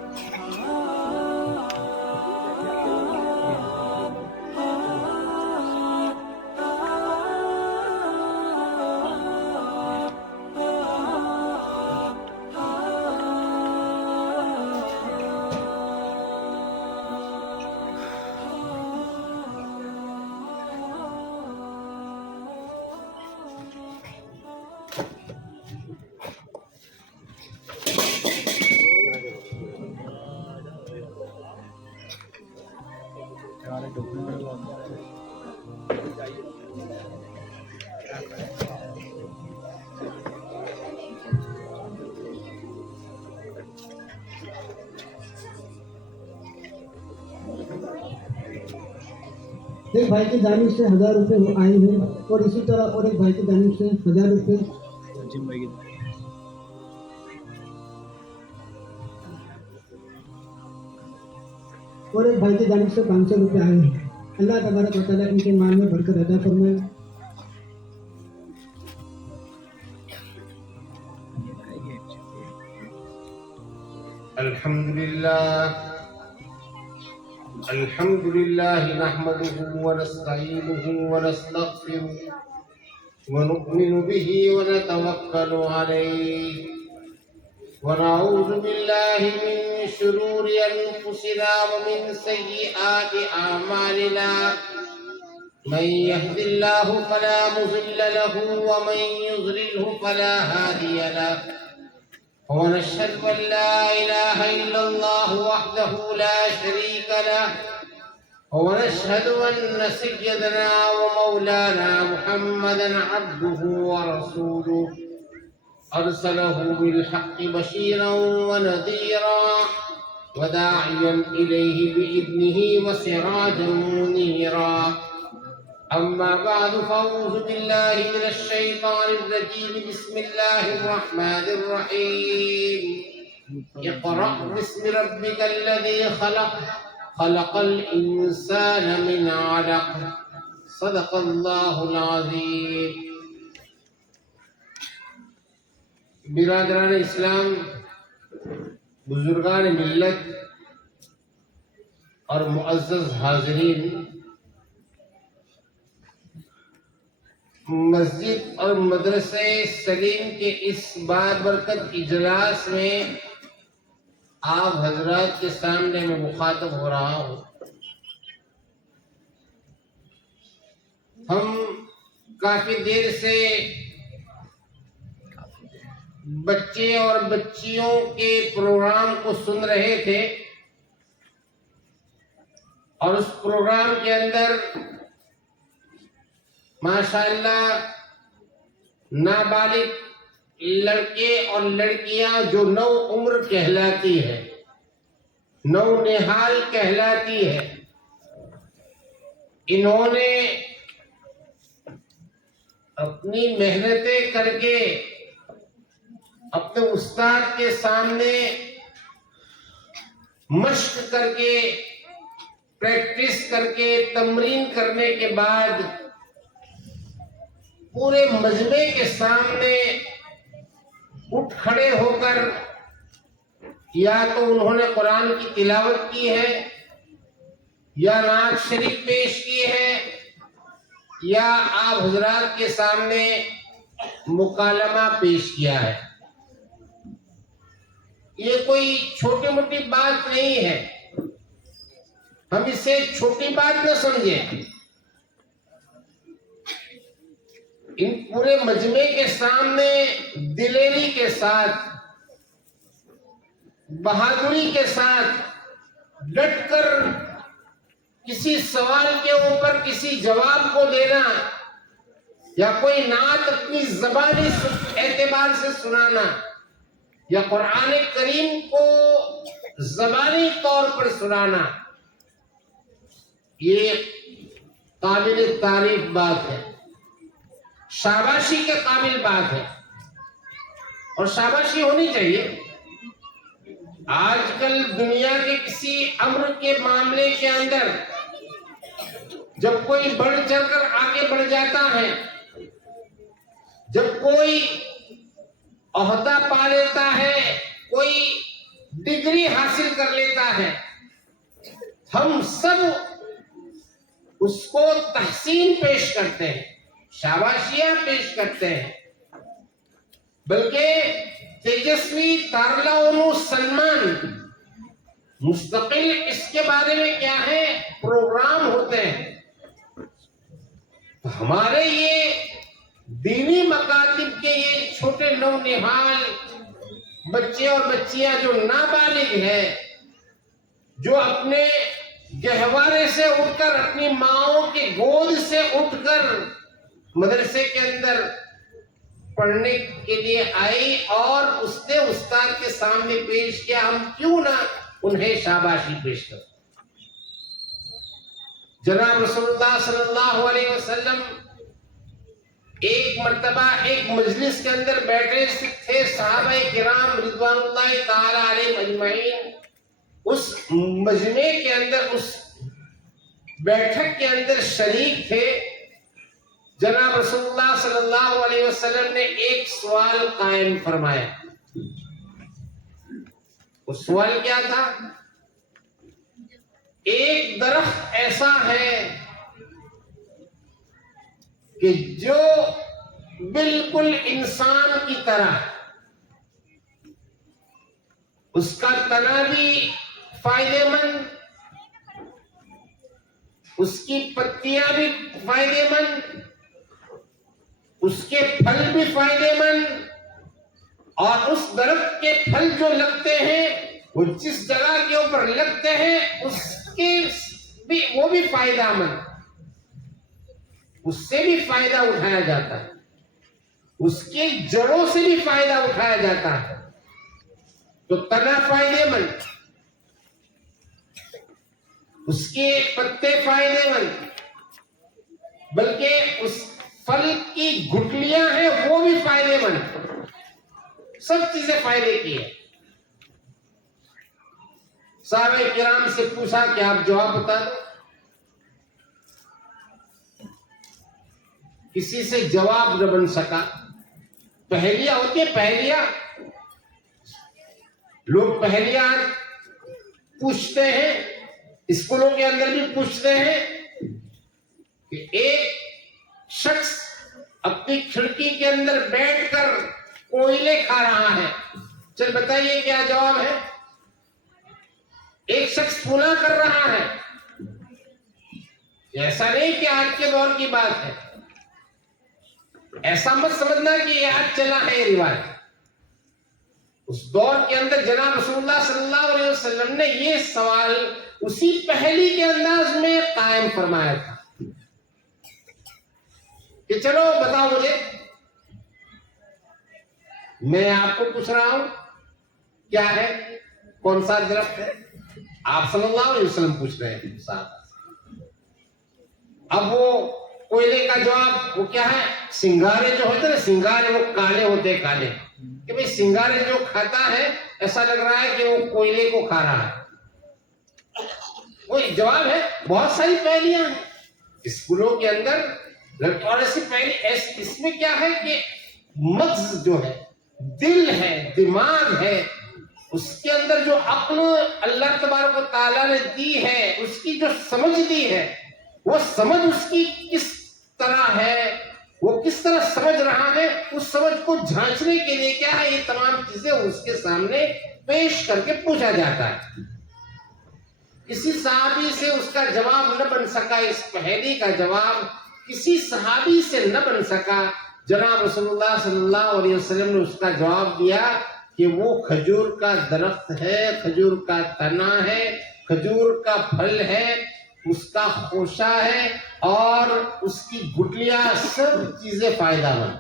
ایک بھائی کی جانب سے 1000 روپے آئے ہیں اور اسی طرح اور ایک بھائی کی جانب سے 1000 روپے، اور ایک بھائی کی جانب سے 500 روپے آئے ہیں۔ اللہ تبارک و تعالیٰ ان کے مال میں برکت عطا فرمائے۔ الحمد لله نحمده ونستعينه ونستغفره ونؤمن به ونتوكل عليه ونعوذ بالله من شرور أنفسنا ومن سيئات أعمالنا، من يهد الله فلا مضل له ومن يضلله فلا هادي له، ونشهد أن لا إله إلا الله وحده لا شريك له، ونشهد أن سيدنا ومولانا محمدا عبده ورسوله أرسله بالحق بشيرا ونذيرا وداعيا إليه بإذنه وسراجا منيرا. أما بعد فأعوذ بالله من الشيطان الرجيم. بسم الله الرحمن الرحيم. اقرأ باسم ربك الذي خلق، خلق الإنسان من علق. صدق الله العظيم. برادران اسلام، بزرگان ملت اور معزز حاضرین، مسجد اور مدرسہ سلیم کے اس بابرکت اجلاس میں آپ حضرات کے سامنے میں مخاطب ہو رہا ہوں. ہم کافی دیر سے بچے اور بچیوں کے پروگرام کو سن رہے تھے، اور اس پروگرام کے اندر ماشاءاللہ نابالغ لڑکے اور لڑکیاں جو نو عمر کہلاتی ہے، نو نہال کہلاتی ہے، انہوں نے اپنی محنتیں کر کے اپنے استاد کے سامنے مشق کر کے، پریکٹس کر کے، تمرین کرنے کے بعد پورے مجمع کے سامنے اٹھ کھڑے ہو کر یا تو انہوں نے قرآن کی تلاوت کی ہے، یا نعت شریف پیش کی ہے، یا آپ حضرات کے سامنے مکالمہ پیش کیا ہے. یہ کوئی چھوٹی موٹی بات نہیں ہے، ہم اسے چھوٹی بات نہ سمجھیں. ان پورے مجمع کے سامنے دلیری کے ساتھ، بہادری کے ساتھ ڈٹ کر کسی سوال کے اوپر کسی جواب کو دینا، یا کوئی نعت اپنی زبانی اعتبار سے سنانا، یا قرآن کریم کو زبانی طور پر سنانا، یہ قابل تعریف بات ہے، شاباشی کے قابل بات ہے، اور شاباشی ہونی چاہیے. آج کل دنیا کے کسی امر کے معاملے کے اندر جب کوئی بڑھ چڑھ کر آگے بڑھ جاتا ہے، جب کوئی عہدہ پا لیتا ہے، کوئی ڈگری حاصل کر لیتا ہے، ہم سب اس کو تحسین پیش کرتے ہیں، شاباشیاں پیش کرتے ہیں، بلکہ تیجسوی تارلاونو سلمان مستقل اس کے بارے میں کیا ہے پروگرام ہوتے ہیں۔ ہمارے یہ دینی مکاتب کے یہ چھوٹے نونہال بچے اور بچیاں جو نابالغ ہیں، جو اپنے گہوارے سے اٹھ کر، اپنی ماؤں کی گود سے اٹھ کر مدرسے کے اندر پڑھنے کے لیے آئی اور اس نے استاد کے سامنے پیش کیا، ہم کیوں نہ انہیں شاباشی پیش کریں۔ جناب رسول اللہ صلی اللہ علیہ وسلم ایک مرتبہ ایک مجلس کے اندر بیٹھے تھے، صحابہ کرام رضوان اللہ تعالی علیہم اجمعین اس مجمع کے اندر، اس بیٹھک کے اندر شریک تھے۔ جناب رسول اللہ صلی اللہ علیہ وسلم نے ایک سوال قائم فرمایا۔ وہ سوال کیا تھا؟ ایک درخت ایسا ہے کہ جو بالکل انسان کی طرح، اس کا تنا بھی فائدے مند، اس کی پتیاں بھی فائدے مند، اس کے پھل بھی فائدے مند، اور اس درخت کے پھل جو لگتے ہیں وہ جس جگہ کے اوپر لگتے ہیں اس کے بھی وہ بھی فائدہ مند، اس سے بھی فائدہ اٹھایا جاتا ہے، اس کی جڑوں سے بھی فائدہ اٹھایا جاتا ہے۔ تو تنا فائدے مند، اس کے پتے فائدے مند، بلکہ اس پھل کی گٹلیاں ہیں وہ بھی فائدے مند، سب چیزیں فائدے کی ہیں۔ صحابہ کرام سے پوچھا کہ آپ جواب بتا دو۔ کسی سے جواب نہ بن سکا۔ پہلیاں ہوتی ہیں، پہلیاں لوگ پہلیاں پوچھتے ہیں، اسکولوں کے اندر بھی پوچھتے ہیں کہ ایک شخص اپنی کھڑکی کے اندر بیٹھ کر کوئلے کھا رہا ہے، چل بتائیے کیا جواب ہے؟ ایک شخص پونا کر رہا ہے۔ ایسا نہیں کہ آج کے دور کی بات ہے، ایسا مت سمجھنا کہ یہ آج چلا ہے یہ رواج۔ اس دور کے اندر جناب رسول اللہ صلی اللہ علیہ وسلم نے یہ سوال اسی پہلی کے انداز میں قائم فرمایا تھا کہ چلو بتاؤ مجھے، میں آپ کو پوچھ رہا ہوں کیا ہے، کون سا درخت ہے؟ آپ صلی اللہ علیہ وسلم پوچھ رہے ہیں صاحب۔ اب وہ کوئلے کا جواب وہ کیا ہے؟ سنگارے جو ہوتے ہیں نا، سنگارے وہ کالے ہوتے، کالے، کہ بھئی سنگارے جو کھاتا ہے ایسا لگ رہا ہے کہ وہ کوئلے کو کھا رہا ہے۔ وہ جواب ہے۔ بہت ساری پہلیاں ہیں اسکولوں کے اندر، اور ایسی پہلی اس میں کیا ہے کہ مغز جو ہے، دل ہے، دماغ ہے، اس کے اندر جو عقل اللہ تبارک و تعالیٰ نے دی ہے، اس کی جو سمجھ دی ہے، وہ سمجھ اس کی کس طرح ہے، وہ کس طرح سمجھ رہا ہے، اس سمجھ کو جھانچنے کے لیے کیا ہے، یہ تمام چیزیں اس کے سامنے پیش کر کے پوچھا جاتا ہے۔ کسی صحابی سے اس کا جواب نہ بن سکا، اس پہلی کا جواب کسی صحابی سے نہ بن سکا۔ جناب رسول اللہ صلی اللہ علیہ وسلم نے اس کا جواب دیا کہ وہ کھجور کا درخت ہے، کھجور کا تنا ہے، کھجور کا پھل ہے، اس کا خوشہ ہے، اور اس کی گٹلیاں، سب چیزیں فائدہ مند۔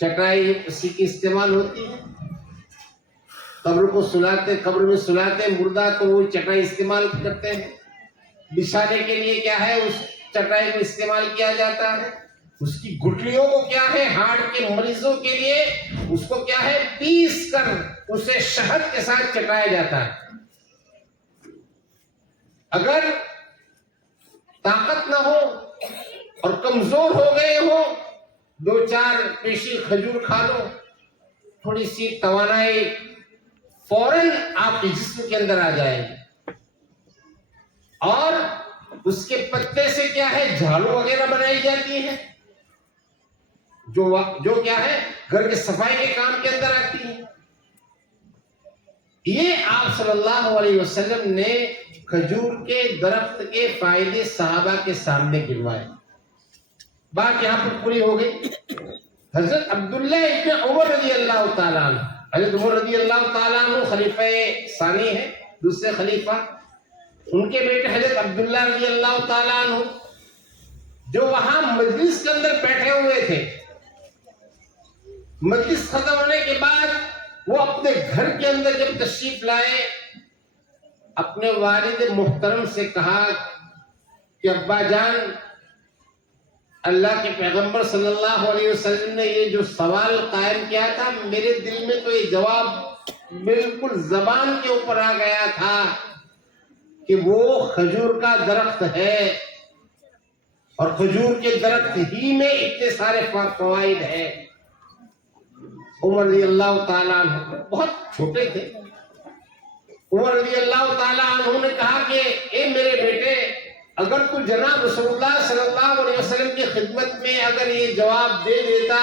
چٹائی اسی کی استعمال ہوتی ہے، قبر کو سلاتے، قبر میں سلاتے مردہ تو وہ چٹائی استعمال کرتے ہیں، بچھانے کے لیے کیا ہے اس چٹائی کو استعمال کیا جاتا ہے، اس کی گٹلیوں کو کیا ہے ہارٹ کے مریضوں کے لیے اس کو کیا ہے پیس کر اسے شہد کے ساتھ چٹایا جاتا ہے. اگر طاقت نہ ہو اور کمزور ہو گئے ہو 2-4 پیشی کھجور کھا لو, تھوڑی سی توانائی فوراً آپ کے جسم کے اندر آ جائے گی. اور اس کے پتے سے کیا ہے جھاڑو وغیرہ بنائی جاتی ہے جو کیا ہے گھر کی صفائی کے کام کے اندر آتی ہے. یہ آپ صلی اللہ علیہ وسلم نے کھجور کے درخت کے فائدے صحابہ کے سامنے گروائے. بات یہاں پر پوری ہو گئی. حضرت عبداللہ ابن عمر رضی اللہ تعالیٰ عنہ, حضرت عمر رضی اللہ تعالیٰ عنہ خلیفہ ثانی ہے, دوسرے خلیفہ. ان کے بیٹے حضرت عبداللہ رضی اللہ تعالیٰ عنہ جو وہاں مجلس کے اندر بیٹھے ہوئے تھے, مجلس ختم ہونے کے بعد وہ اپنے گھر کے اندر جب تشریف لائے, اپنے والد محترم سے کہا کہ ابا جان, اللہ کے پیغمبر صلی اللہ علیہ وسلم نے یہ جو سوال قائم کیا تھا, میرے دل میں تو یہ جواب بالکل زبان کے اوپر آ گیا تھا کہ وہ کھجور کا درخت ہے, اور کھجور کے درخت ہی میں اتنے سارے فوائد ہیں. عمر رضی اللہ تعالیٰ عنہ بہت چھوٹے تھے. عمر رضی اللہ تعالیٰ عنہ نے کہا کہ اے میرے بیٹے, اگر تو جناب رسول اللہ صلی اللہ علیہ وسلم کی خدمت میں اگر یہ جواب دے دیتا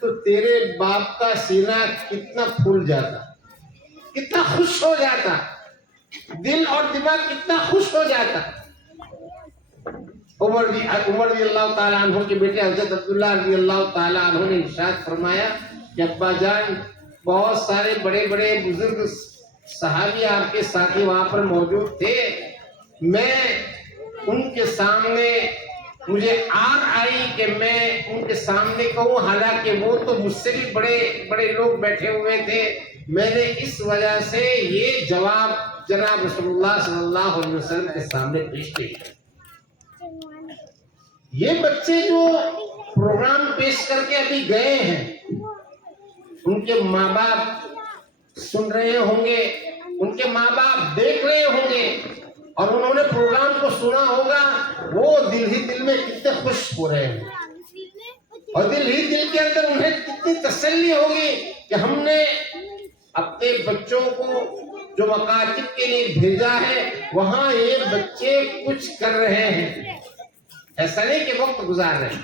تو تیرے باپ کا سینہ کتنا پھول جاتا, کتنا خوش ہو جاتا, دل اور دماغ کتنا خوش ہو جاتا. عمر رضی اللہ تعالیٰ عنہ کے بیٹے حضرت عبداللہ رضی اللہ تعالیٰ عنہ نے ارشاد فرمایا کہ ابا جان, بہت سارے بڑے بڑے بزرگ صحابی آپ کے ساتھی وہاں پر موجود تھے, میں ان کے سامنے مجھے آر آئی کہ میں ان کے سامنے کہوں, حالانکہ وہ تو مجھ سے بھی بڑے بڑے لوگ بیٹھے ہوئے تھے. میں نے اس وجہ سے یہ جواب جناب رسول اللہ صلی اللہ علیہ وسلم کے سامنے پیش کیا. یہ بچے جو پروگرام پیش کر کے ابھی گئے ہیں, ان کے ماں باپ سن رہے ہوں گے, ان کے ماں باپ دیکھ رہے ہوں گے, اور انہوں نے پروگرام کو سنا ہوگا. وہ دل ہی دل میں کتنے خوش ہو رہے ہیں, اور دل ہی دل کے اندر انہیں کتنی تسلی ہوگی کہ ہم نے اپنے بچوں کو جو مکاتب کے لیے بھیجا ہے وہاں یہ بچے کچھ کر رہے ہیں. ایسا نہیں کہ وقت گزار رہے ہیں,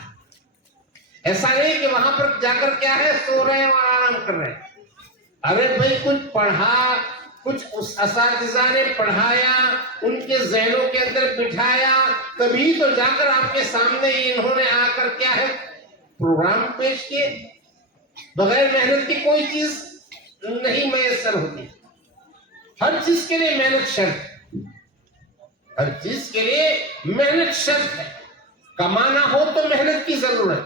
ایسا نہیں کہ وہاں پر جا کر کیا ہے سو رہے ہیں اور آرام کر رہے ہیں. ارے بھائی کچھ پڑھا, کچھ اس اساتذہ نے پڑھایا, ان کے ذہنوں کے اندر بٹھایا, تبھی تو جا کر آپ کے سامنے انہوں نے آ کر کیا ہے پروگرام پیش کیے. بغیر محنت کی کوئی چیز نہیں میسر ہوتی. ہر چیز کے لیے محنت شرط, ہر چیز کے لیے محنت شرط ہے. کمانا ہو تو محنت کی ضرورت,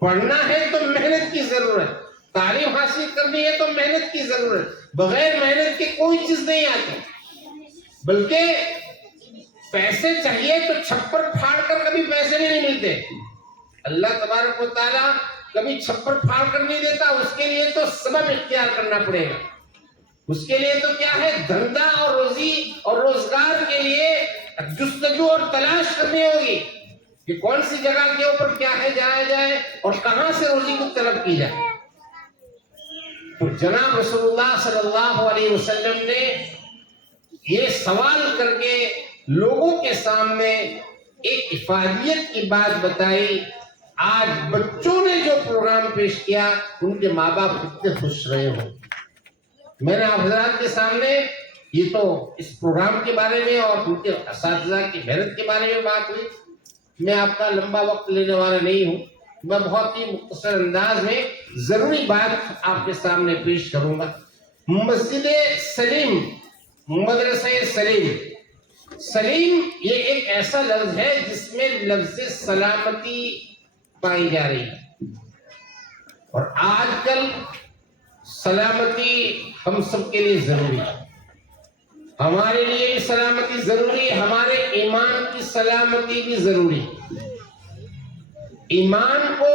پڑھنا ہے تو محنت کی ضرورت, تعلیم حاصل کرنی ہے تو محنت کی ضرورت. بغیر محنت کی کوئی چیز نہیں آتی. بلکہ پیسے چاہیے تو چھپر پھاڑ کر کبھی پیسے نہیں ملتے. اللہ تبارک و تعالیٰ کبھی چھپر پھاڑ کر نہیں دیتا, اس کے لیے تو سبب اختیار کرنا پڑے گا. اس کے لیے تو کیا ہے دھندا اور روزی اور روزگار کے لیے جستجو اور تلاش کرنی ہوگی کہ کون سی جگہ کے اوپر کیا ہے جایا جائے اور کہاں سے روزی کو طلب کی جائے. تو جناب رسول اللہ صلی اللہ علیہ وسلم نے یہ سوال کر کے لوگوں کے سامنے ایک افادیت کی بات بتائی. آج بچوں نے جو پروگرام پیش کیا ان کے ماں باپ کتنے خوش رہے ہوں. میں نے آپ حضرات کے سامنے یہ تو اس پروگرام کے بارے میں اور ان کے اساتذہ کی محنت کے بارے میں بات ہوئی. میں آپ کا لمبا وقت لینے والا نہیں ہوں, میں بہت ہی مختصر انداز میں ضروری بات آپ کے سامنے پیش کروں گا. مسجد سلیم, مدرسہ سلیم, سلیم یہ ایک ایسا لفظ ہے جس میں لفظ سلامتی پائی جا رہی ہے. اور آج کل سلامتی ہم سب کے لیے ضروری ہے. ہمارے لیے بھی سلامتی ضروری ہے, ہمارے ایمان کی سلامتی بھی ضروری ہے. ایمان کو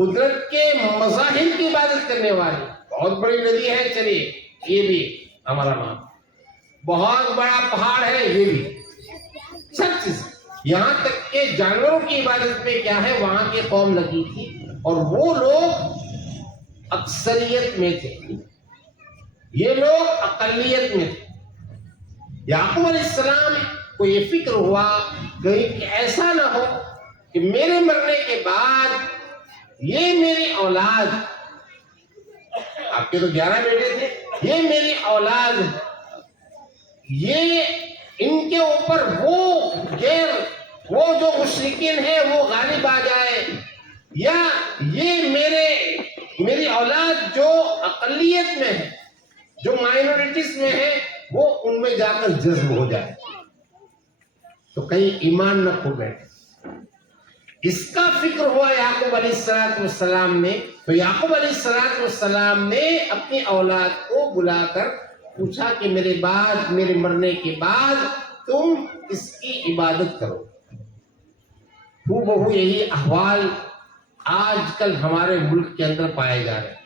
قدرت کے مظاہر کی عبادت کرنے والی بہت بڑی ندی ہے، چلیے یہ بھی ہمارا نام، بہت بڑا پہاڑ ہے یہ بھی، سب چیز، یہاں تک کہ جانوروں کی عبادت پہ کیا ہے وہاں کی قوم لگی تھی، اور وہ لوگ اکثریت میں تھے، یہ لوگ اقلیت میں تھے۔ یعقوب علیہ السلام کو یہ فکر ہوا کہیں کہ ایسا نہ ہو کہ میرے مرنے کے بعد یہ میری اولاد، آپ کے تو 11 بیٹے تھے، یہ میری اولاد، یہ ان کے اوپر وہ جو مشرکین ہیں وہ غالب آ جائے، یا یہ میری اولاد جو اقلیت میں ہے، جو مائنورٹیز میں ہے، وہ ان میں جا کر جذب ہو جائے تو کہیں ایمان نہ کھو بیٹھے۔ اس کا فکر ہوا یعقوب علیہ السلام نے، تو یعقوب علیہ السلام نے اپنی اولاد کو بلا کر پوچھا کہ میرے مرنے کے بعد تم اس کی عبادت کرو۔ ہو بہو یہی احوال آج کل ہمارے ملک کے اندر پائے جا رہے ہیں۔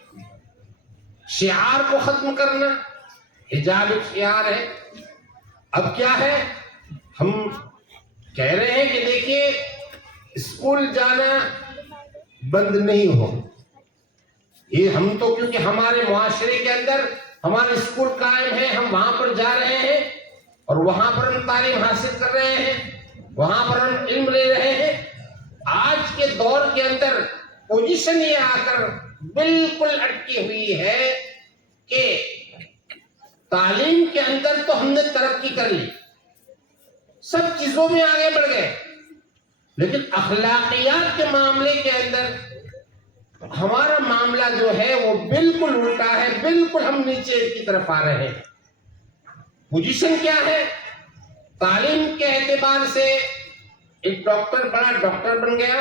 شعار کو ختم کرنا، حجاب ایک شعار ہے، اب کیا ہے، ہم کہہ رہے ہیں کہ دیکھیے اسکول جانا بند نہیں ہو، یہ ہم تو کیونکہ ہمارے معاشرے کے اندر ہمارے اسکول قائم ہے، ہم وہاں پر جا رہے ہیں اور وہاں پر ہم تعلیم حاصل کر رہے ہیں، وہاں پر ہم علم لے رہے ہیں۔ آج کے دور کے اندر پوزیشن یہ آ کر بالکل اٹکی ہوئی ہے کہ تعلیم کے اندر تو ہم نے ترقی کر لی، سب چیزوں میں آگے بڑھ گئے، لیکن اخلاقیات کے معاملے کے اندر ہمارا معاملہ جو ہے وہ بالکل الٹا ہے، بالکل ہم نیچے کی طرف آ رہے ہیں۔ پوزیشن کیا ہے؟ تعلیم کے اعتبار سے ایک ڈاکٹر بڑا ڈاکٹر بن گیا،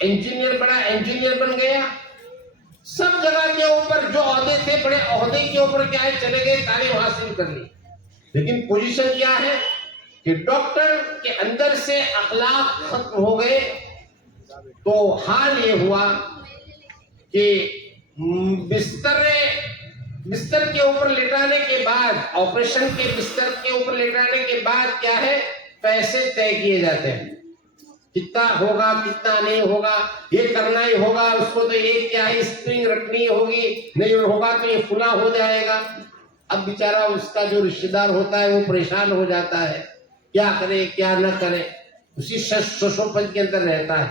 انجینئر بڑا انجینئر بن گیا، سب جگہ کے اوپر جو عہدے تھے بڑے عہدے کے اوپر کیا ہے چلے گئے، تعلیم حاصل کر لی، لیکن پوزیشن کیا ہے کہ ڈاکٹر کے اندر سے اخلاق ختم ہو گئے، تو حال یہ ہوا کہ بستر کے اوپر لٹانے کے بعد، آپریشن کے بستر کے اوپر لٹانے کے بعد کیا ہے پیسے طے کیے جاتے ہیں، کتنا ہوگا کتنا نہیں ہوگا، یہ کرنا ہی ہوگا، اس کو تو یہ کیا ہے اسپرنگ رکھنی ہوگی، نہیں ہوگا تو یہ فلاں ہو جائے گا۔ اب بیچارہ اس کا جو رشتہ دار ہوتا ہے وہ پریشان ہو جاتا ہے، کیا کرے کیا نہ کرے، اسی ششوپن کے اندر رہتا ہے۔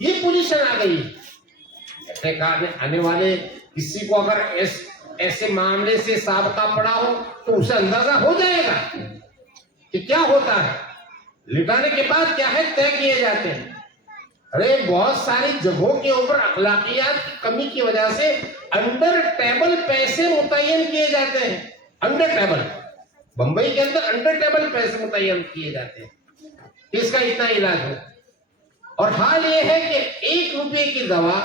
یہ پوزیشن آ گئی، آنے والے کسی کو اگر ایسے معاملے سے سابقہ پڑا ہو تو اسے اندازہ ہو جائے گا کہ کیا ہوتا ہے۔ لٹانے کے بعد کیا ہے طے کیے جاتے ہیں۔ ارے بہت ساری جگہوں کے اوپر اخلاقیات کی کمی کی وجہ سے انڈر ٹیبل پیسے متعین کیے جاتے ہیں، انڈر ٹیبل، بمبئی کے اندر انڈر ٹیبل پیسے متعین کیے جاتے ہیں، اس کا اتنا علاج ہو۔ اور حال یہ ہے کہ 1 روپے کی دوا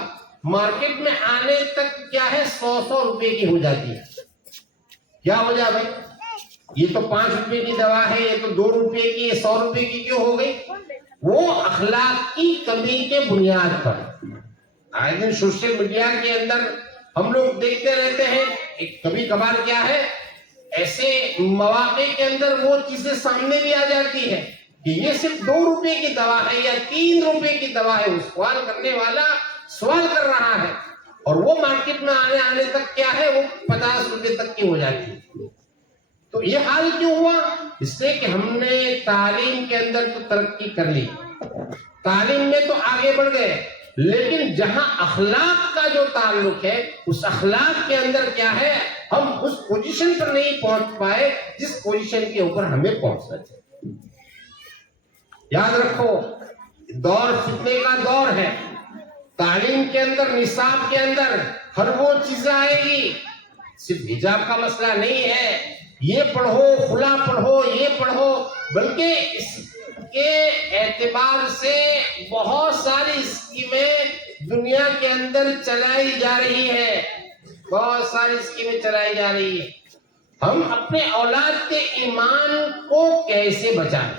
مارکیٹ میں آنے تک کیا ہے 100 روپے کی ہو جاتی ہے۔ کیا ہو جائے بھائی، یہ تو 5 روپے کی دوا ہے، یہ تو 2 روپے کی، 100 روپے کی کیوں ہو گئی؟ وہ اخلاق کی کمی کے بنیاد پر۔ آئے دن سوشل میڈیا کے اندر ہم لوگ دیکھتے رہتے ہیں، کبھی کبھار کیا ہے ایسے مواقع کے اندر وہ چیزیں سامنے بھی آ جاتی ہے کہ یہ صرف 2 روپے کی دوا ہے یا 3 روپے کی دوا ہے، وہ سوال کرنے والا سوال کر رہا ہے، اور وہ مارکیٹ میں آنے تک کیا ہے وہ 50 روپے تک کی ہو جاتی ہے۔ تو یہ حال کیوں ہوا؟ اس سے کہ ہم نے تعلیم کے اندر تو ترقی کر لی، تعلیم میں تو آگے بڑھ گئے، لیکن جہاں اخلاق کا جو تعلق ہے اس اخلاق کے اندر کیا ہے ہم اس پوزیشن پر نہیں پہنچ پائے جس پوزیشن کے اوپر ہمیں پہنچنا چاہیے۔ یاد رکھو دور فتنے کا دور ہے، تعلیم کے اندر نصاب کے اندر ہر وہ چیزیں آئے گی، صرف حجاب کا مسئلہ نہیں ہے، یہ پڑھو فلاں پڑھو یہ پڑھو، بلکہ اس کے اعتبار سے بہت ساری اسکیمیں دنیا کے اندر چلائی جا رہی ہے، بہت ساری اسکیمیں چلائی جا رہی ہے۔ ہم اپنے اولاد کے ایمان کو کیسے بچائیں؟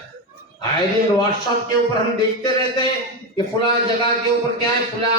آئے دن واٹس ایپ کے اوپر ہم دیکھتے رہتے ہیں کہ فلاں جگہ کے اوپر کیا ہے، فلاں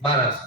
1200,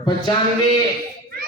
95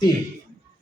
3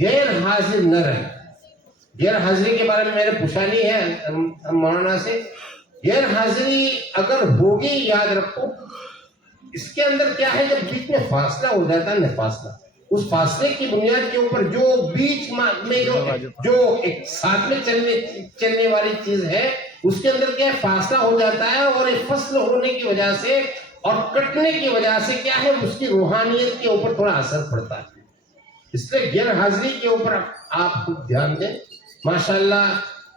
غیر حاضر نہ رہے. غیر حاضری کے بارے میں میں نے پوچھا نہیں ہے مولانا سے. غیر حاضری اگر ہوگی یاد رکھو اس کے اندر کیا ہے, جب بیچ میں فاصلہ ہو جاتا ہے نا, فاصلہ, اس فاصلے کی بنیاد کے اوپر جو بیچ میں جو ایک ساتھ میں چلنے والی چیز ہے اس کے اندر کیا ہے فاصلہ ہو جاتا ہے, اور ایک فصل ہونے کی وجہ سے اور کٹنے کی وجہ سے کیا ہے اس کی روحانیت کے اوپر تھوڑا اثر پڑتا ہے. اس لیے غیر حاضری کے اوپر آپ خود دھیان دیں. ماشاءاللہ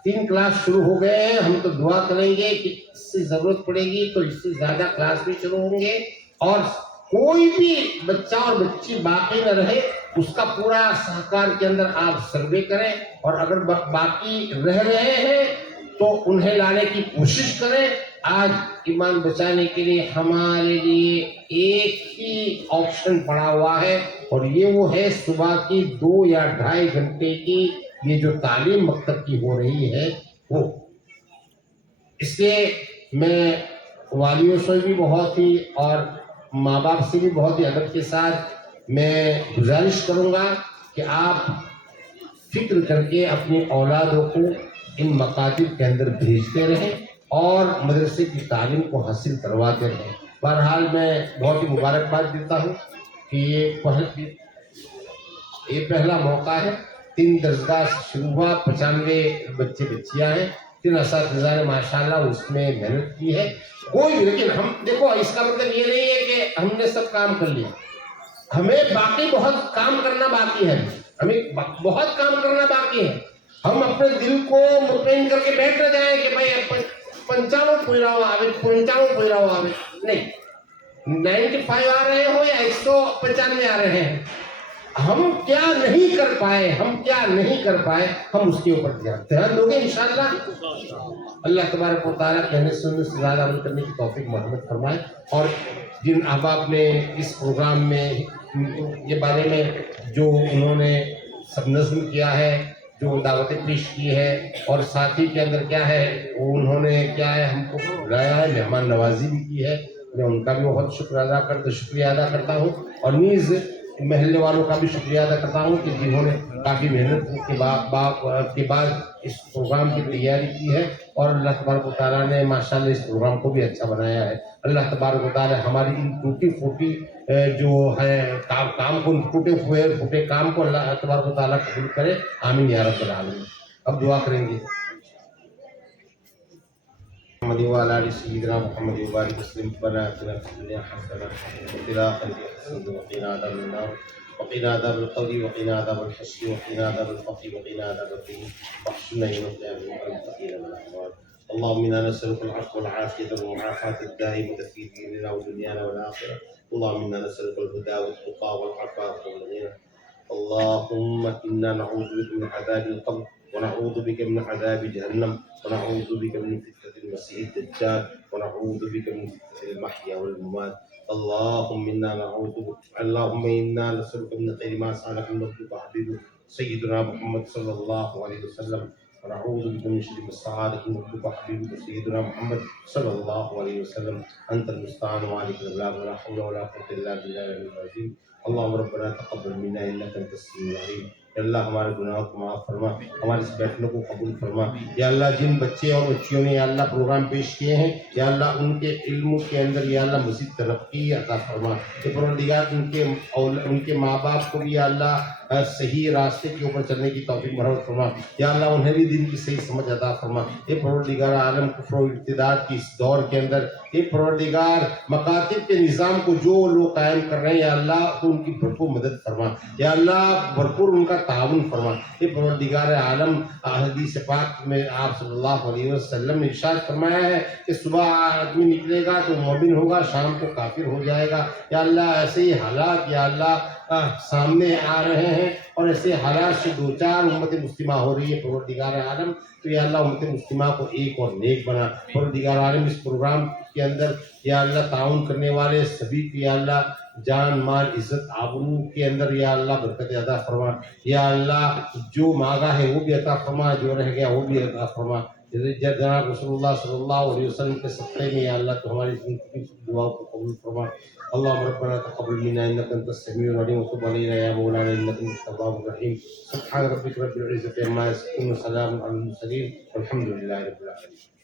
3 کلاس شروع ہو گئے ہیں. ہم تو دعا کریں گے کہ اس سے ضرورت پڑے گی تو اس سے زیادہ کلاس بھی شروع ہوں گے, اور کوئی بھی بچہ اور بچی باقی نہ رہے, اس کا پورا سہکار کے اندر آپ سروے کریں, اور اگر باقی رہ رہے ہیں تو انہیں لانے کی کوشش کریں. آج ایمان بچانے کے لیے ہمارے لیے ایک ہی آپشن پڑا ہوا ہے, اور یہ وہ ہے صبح کی 2 یا 2.5 گھنٹے کی یہ جو تعلیم مکتب کی ہو رہی ہے وہ. اس لیے میں والیوں سے بھی بہت ہی اور ماں باپ سے بھی بہت ہی ادب کے ساتھ میں گزارش کروں گا کہ آپ فکر کر کے اپنی اولادوں کو ان مکاتب کے اندر بھیجتے رہیں اور مدرسے کی تعلیم کو حاصل کرواتے رہیں. بہرحال میں بہت ہی مبارکباد دیتا ہوں کہ یہ پہلا موقع ہے. 3 درسگاہ سے شروع ہوا, 95 بچے بچیاں ہیں, 3 اساتذہ نے ماشاءاللہ اس میں محنت کی ہے. کوئی بھی, لیکن ہم دیکھو اس کا مطلب یہ نہیں ہے کہ ہم نے سب کام کر لیا. ہمیں باقی بہت کام کرنا باقی ہے, ہمیں بہت کام کرنا باقی ہے. ہم اپنے دل کو مطمئن کر کے بیٹھ نہ جائیں کہ بھائی 95 پورا ہوا, 95 پورا ہوا, نہیں 95 آ رہے ہو یا 195 آ رہے ہیں. ہم کیا نہیں کر پائے, ہم اس کے اوپر دھیان دو گے انشاءاللہ. اللہ تبارک و تعالیٰ کہنے سننے سے زیادہ عمل کرنے کی توفیق مرحمت فرمائے. اور جن احباب نے اس پروگرام میں یہ بارے میں جو انہوں نے سب نظم کیا ہے, جو دعوتیں پیش کی ہے, اور ساتھی کے اندر کیا ہے انہوں نے کیا ہے ہم کو بلایا ہے, مہمان نوازی بھی کی ہے, میں ان کا بھی بہت شکریہ ادا کرتا ہوں. اور نیز محلے والوں کا بھی شکریہ ادا کرتا ہوں کہ جنہوں نے کافی محنت کے بعد اس پروگرام کی تیاری کی ہے, اور اللہ تبارک و تعالیٰ نے ماشاءاللہ اس پروگرام کو بھی اچھا بنایا ہے. اللہ تبارک و تعالیٰ ہماری ان ٹوٹی پھوٹی جو ہے کام کو, ٹوٹے پھوٹے کام کو اللہ تبارک و تعالیٰ قبول کرے. آمین یا رب العالمین. اب دعا کریں گے. محمد وعلى آل سيدنا محمد وبارك وسلم. ربنا آتنا في الدنيا حسنة وفي الآخرة حسنة وقنا عذاب النار وقنا عذاب القبر وقنا عذاب الحشر وقنا عذاب الفقر وقنا عذاب الدين واحشرنا يوم القيامة مع المتقين والأحرار. اللهم إنا نسألك العفو والعافية والمعافاة الدائمة في ديننا ودنيانا والآخرة. اللهم إنا نسألك الهدى والتقى والعفاف والغنى. اللهم إنا نعوذ بك من عذاب القبر ونعوذ بك من عذاب جهنم ونعوذ بك من فتنة المسيح الدجال ونعوذ بك من فتنة المحيا والممات. اللهم إنا نسألك من خير ما سألك من عبدك وحبيبك سيدنا محمد صلى الله عليه وسلم, ونعوذ بك من شر ما استعاذك من عبدك وحبيبك سيدنا محمد صلى الله عليه وسلم. أنت المستعان وعليك البلاغ ولا حول ولا قوة إلا بالله العلي العظيم. اللهم ربنا تقبل منا إنك أنت السميع العليم. یا اللہ ہمارے گناہوں کو معاف فرما, ہمارے اس بیٹھنے کو قبول فرما. یا اللہ جن بچے اور بچیوں نے یا اللہ پروگرام پیش کیے ہیں یا اللہ ان کے علم کے اندر یا اللہ مزید ترقی عطا فرما. کہ پروردگار ان کے ماں باپ کو بھی یا اللہ صحیح راستے کے اوپر چلنے کی توفیق مرحمت فرما. یا اللہ انہیں بھی دین کی صحیح سمجھ عطا فرما. اے پروردگار عالم کفر و ارتداد کی اس دور کے اندر اے پروردگار مکاتب کے نظام کو جو لوگ قائم کر رہے ہیں یا اللہ ان کی بھرپور مدد فرما. یا اللہ بھرپور ان کا تعاون فرما. اے پروردگار عالم حدیث پاک میں آپ صلی اللہ علیہ وسلم نے ارشاد فرمایا ہے کہ صبح آدمی نکلے گا تو مومن ہوگا, شام کو کافر ہو جائے گا. یا اللہ ایسے ہی حالات یا اللہ سامنے آ رہے ہیں اور ایسے حالات سے 2-4 امت مسلمہ ہو رہی ہے پروردگار عالم. تو یا اللہ امت مسلمہ کو ایک اور نیک بنا. پروردگار عالم اس پروگرام کے اندر یا اللہ تعاون کرنے والے سبھی کی یا اللہ جان مال عزت آبرو کے اندر یا اللہ برکت عطا فرما. یا اللہ جو مانگا ہے وہ بھی عطا فرما, جو رہ گیا وہ بھی عطا فرما. جناب رسول اللہ صلی اللہ علیہ وسلم کے صدقے میں یا اللہ تو ہماری زندگی کی دعاؤں کو قبول فرما. اللهم ربنا تقبل منا انك انت السميع العليم وتب علينا يا مولانا انك انت التواب الرحيم. سبحان ربك رب العزة عما يصفون وسلام على المرسلين والحمد لله رب العالمين.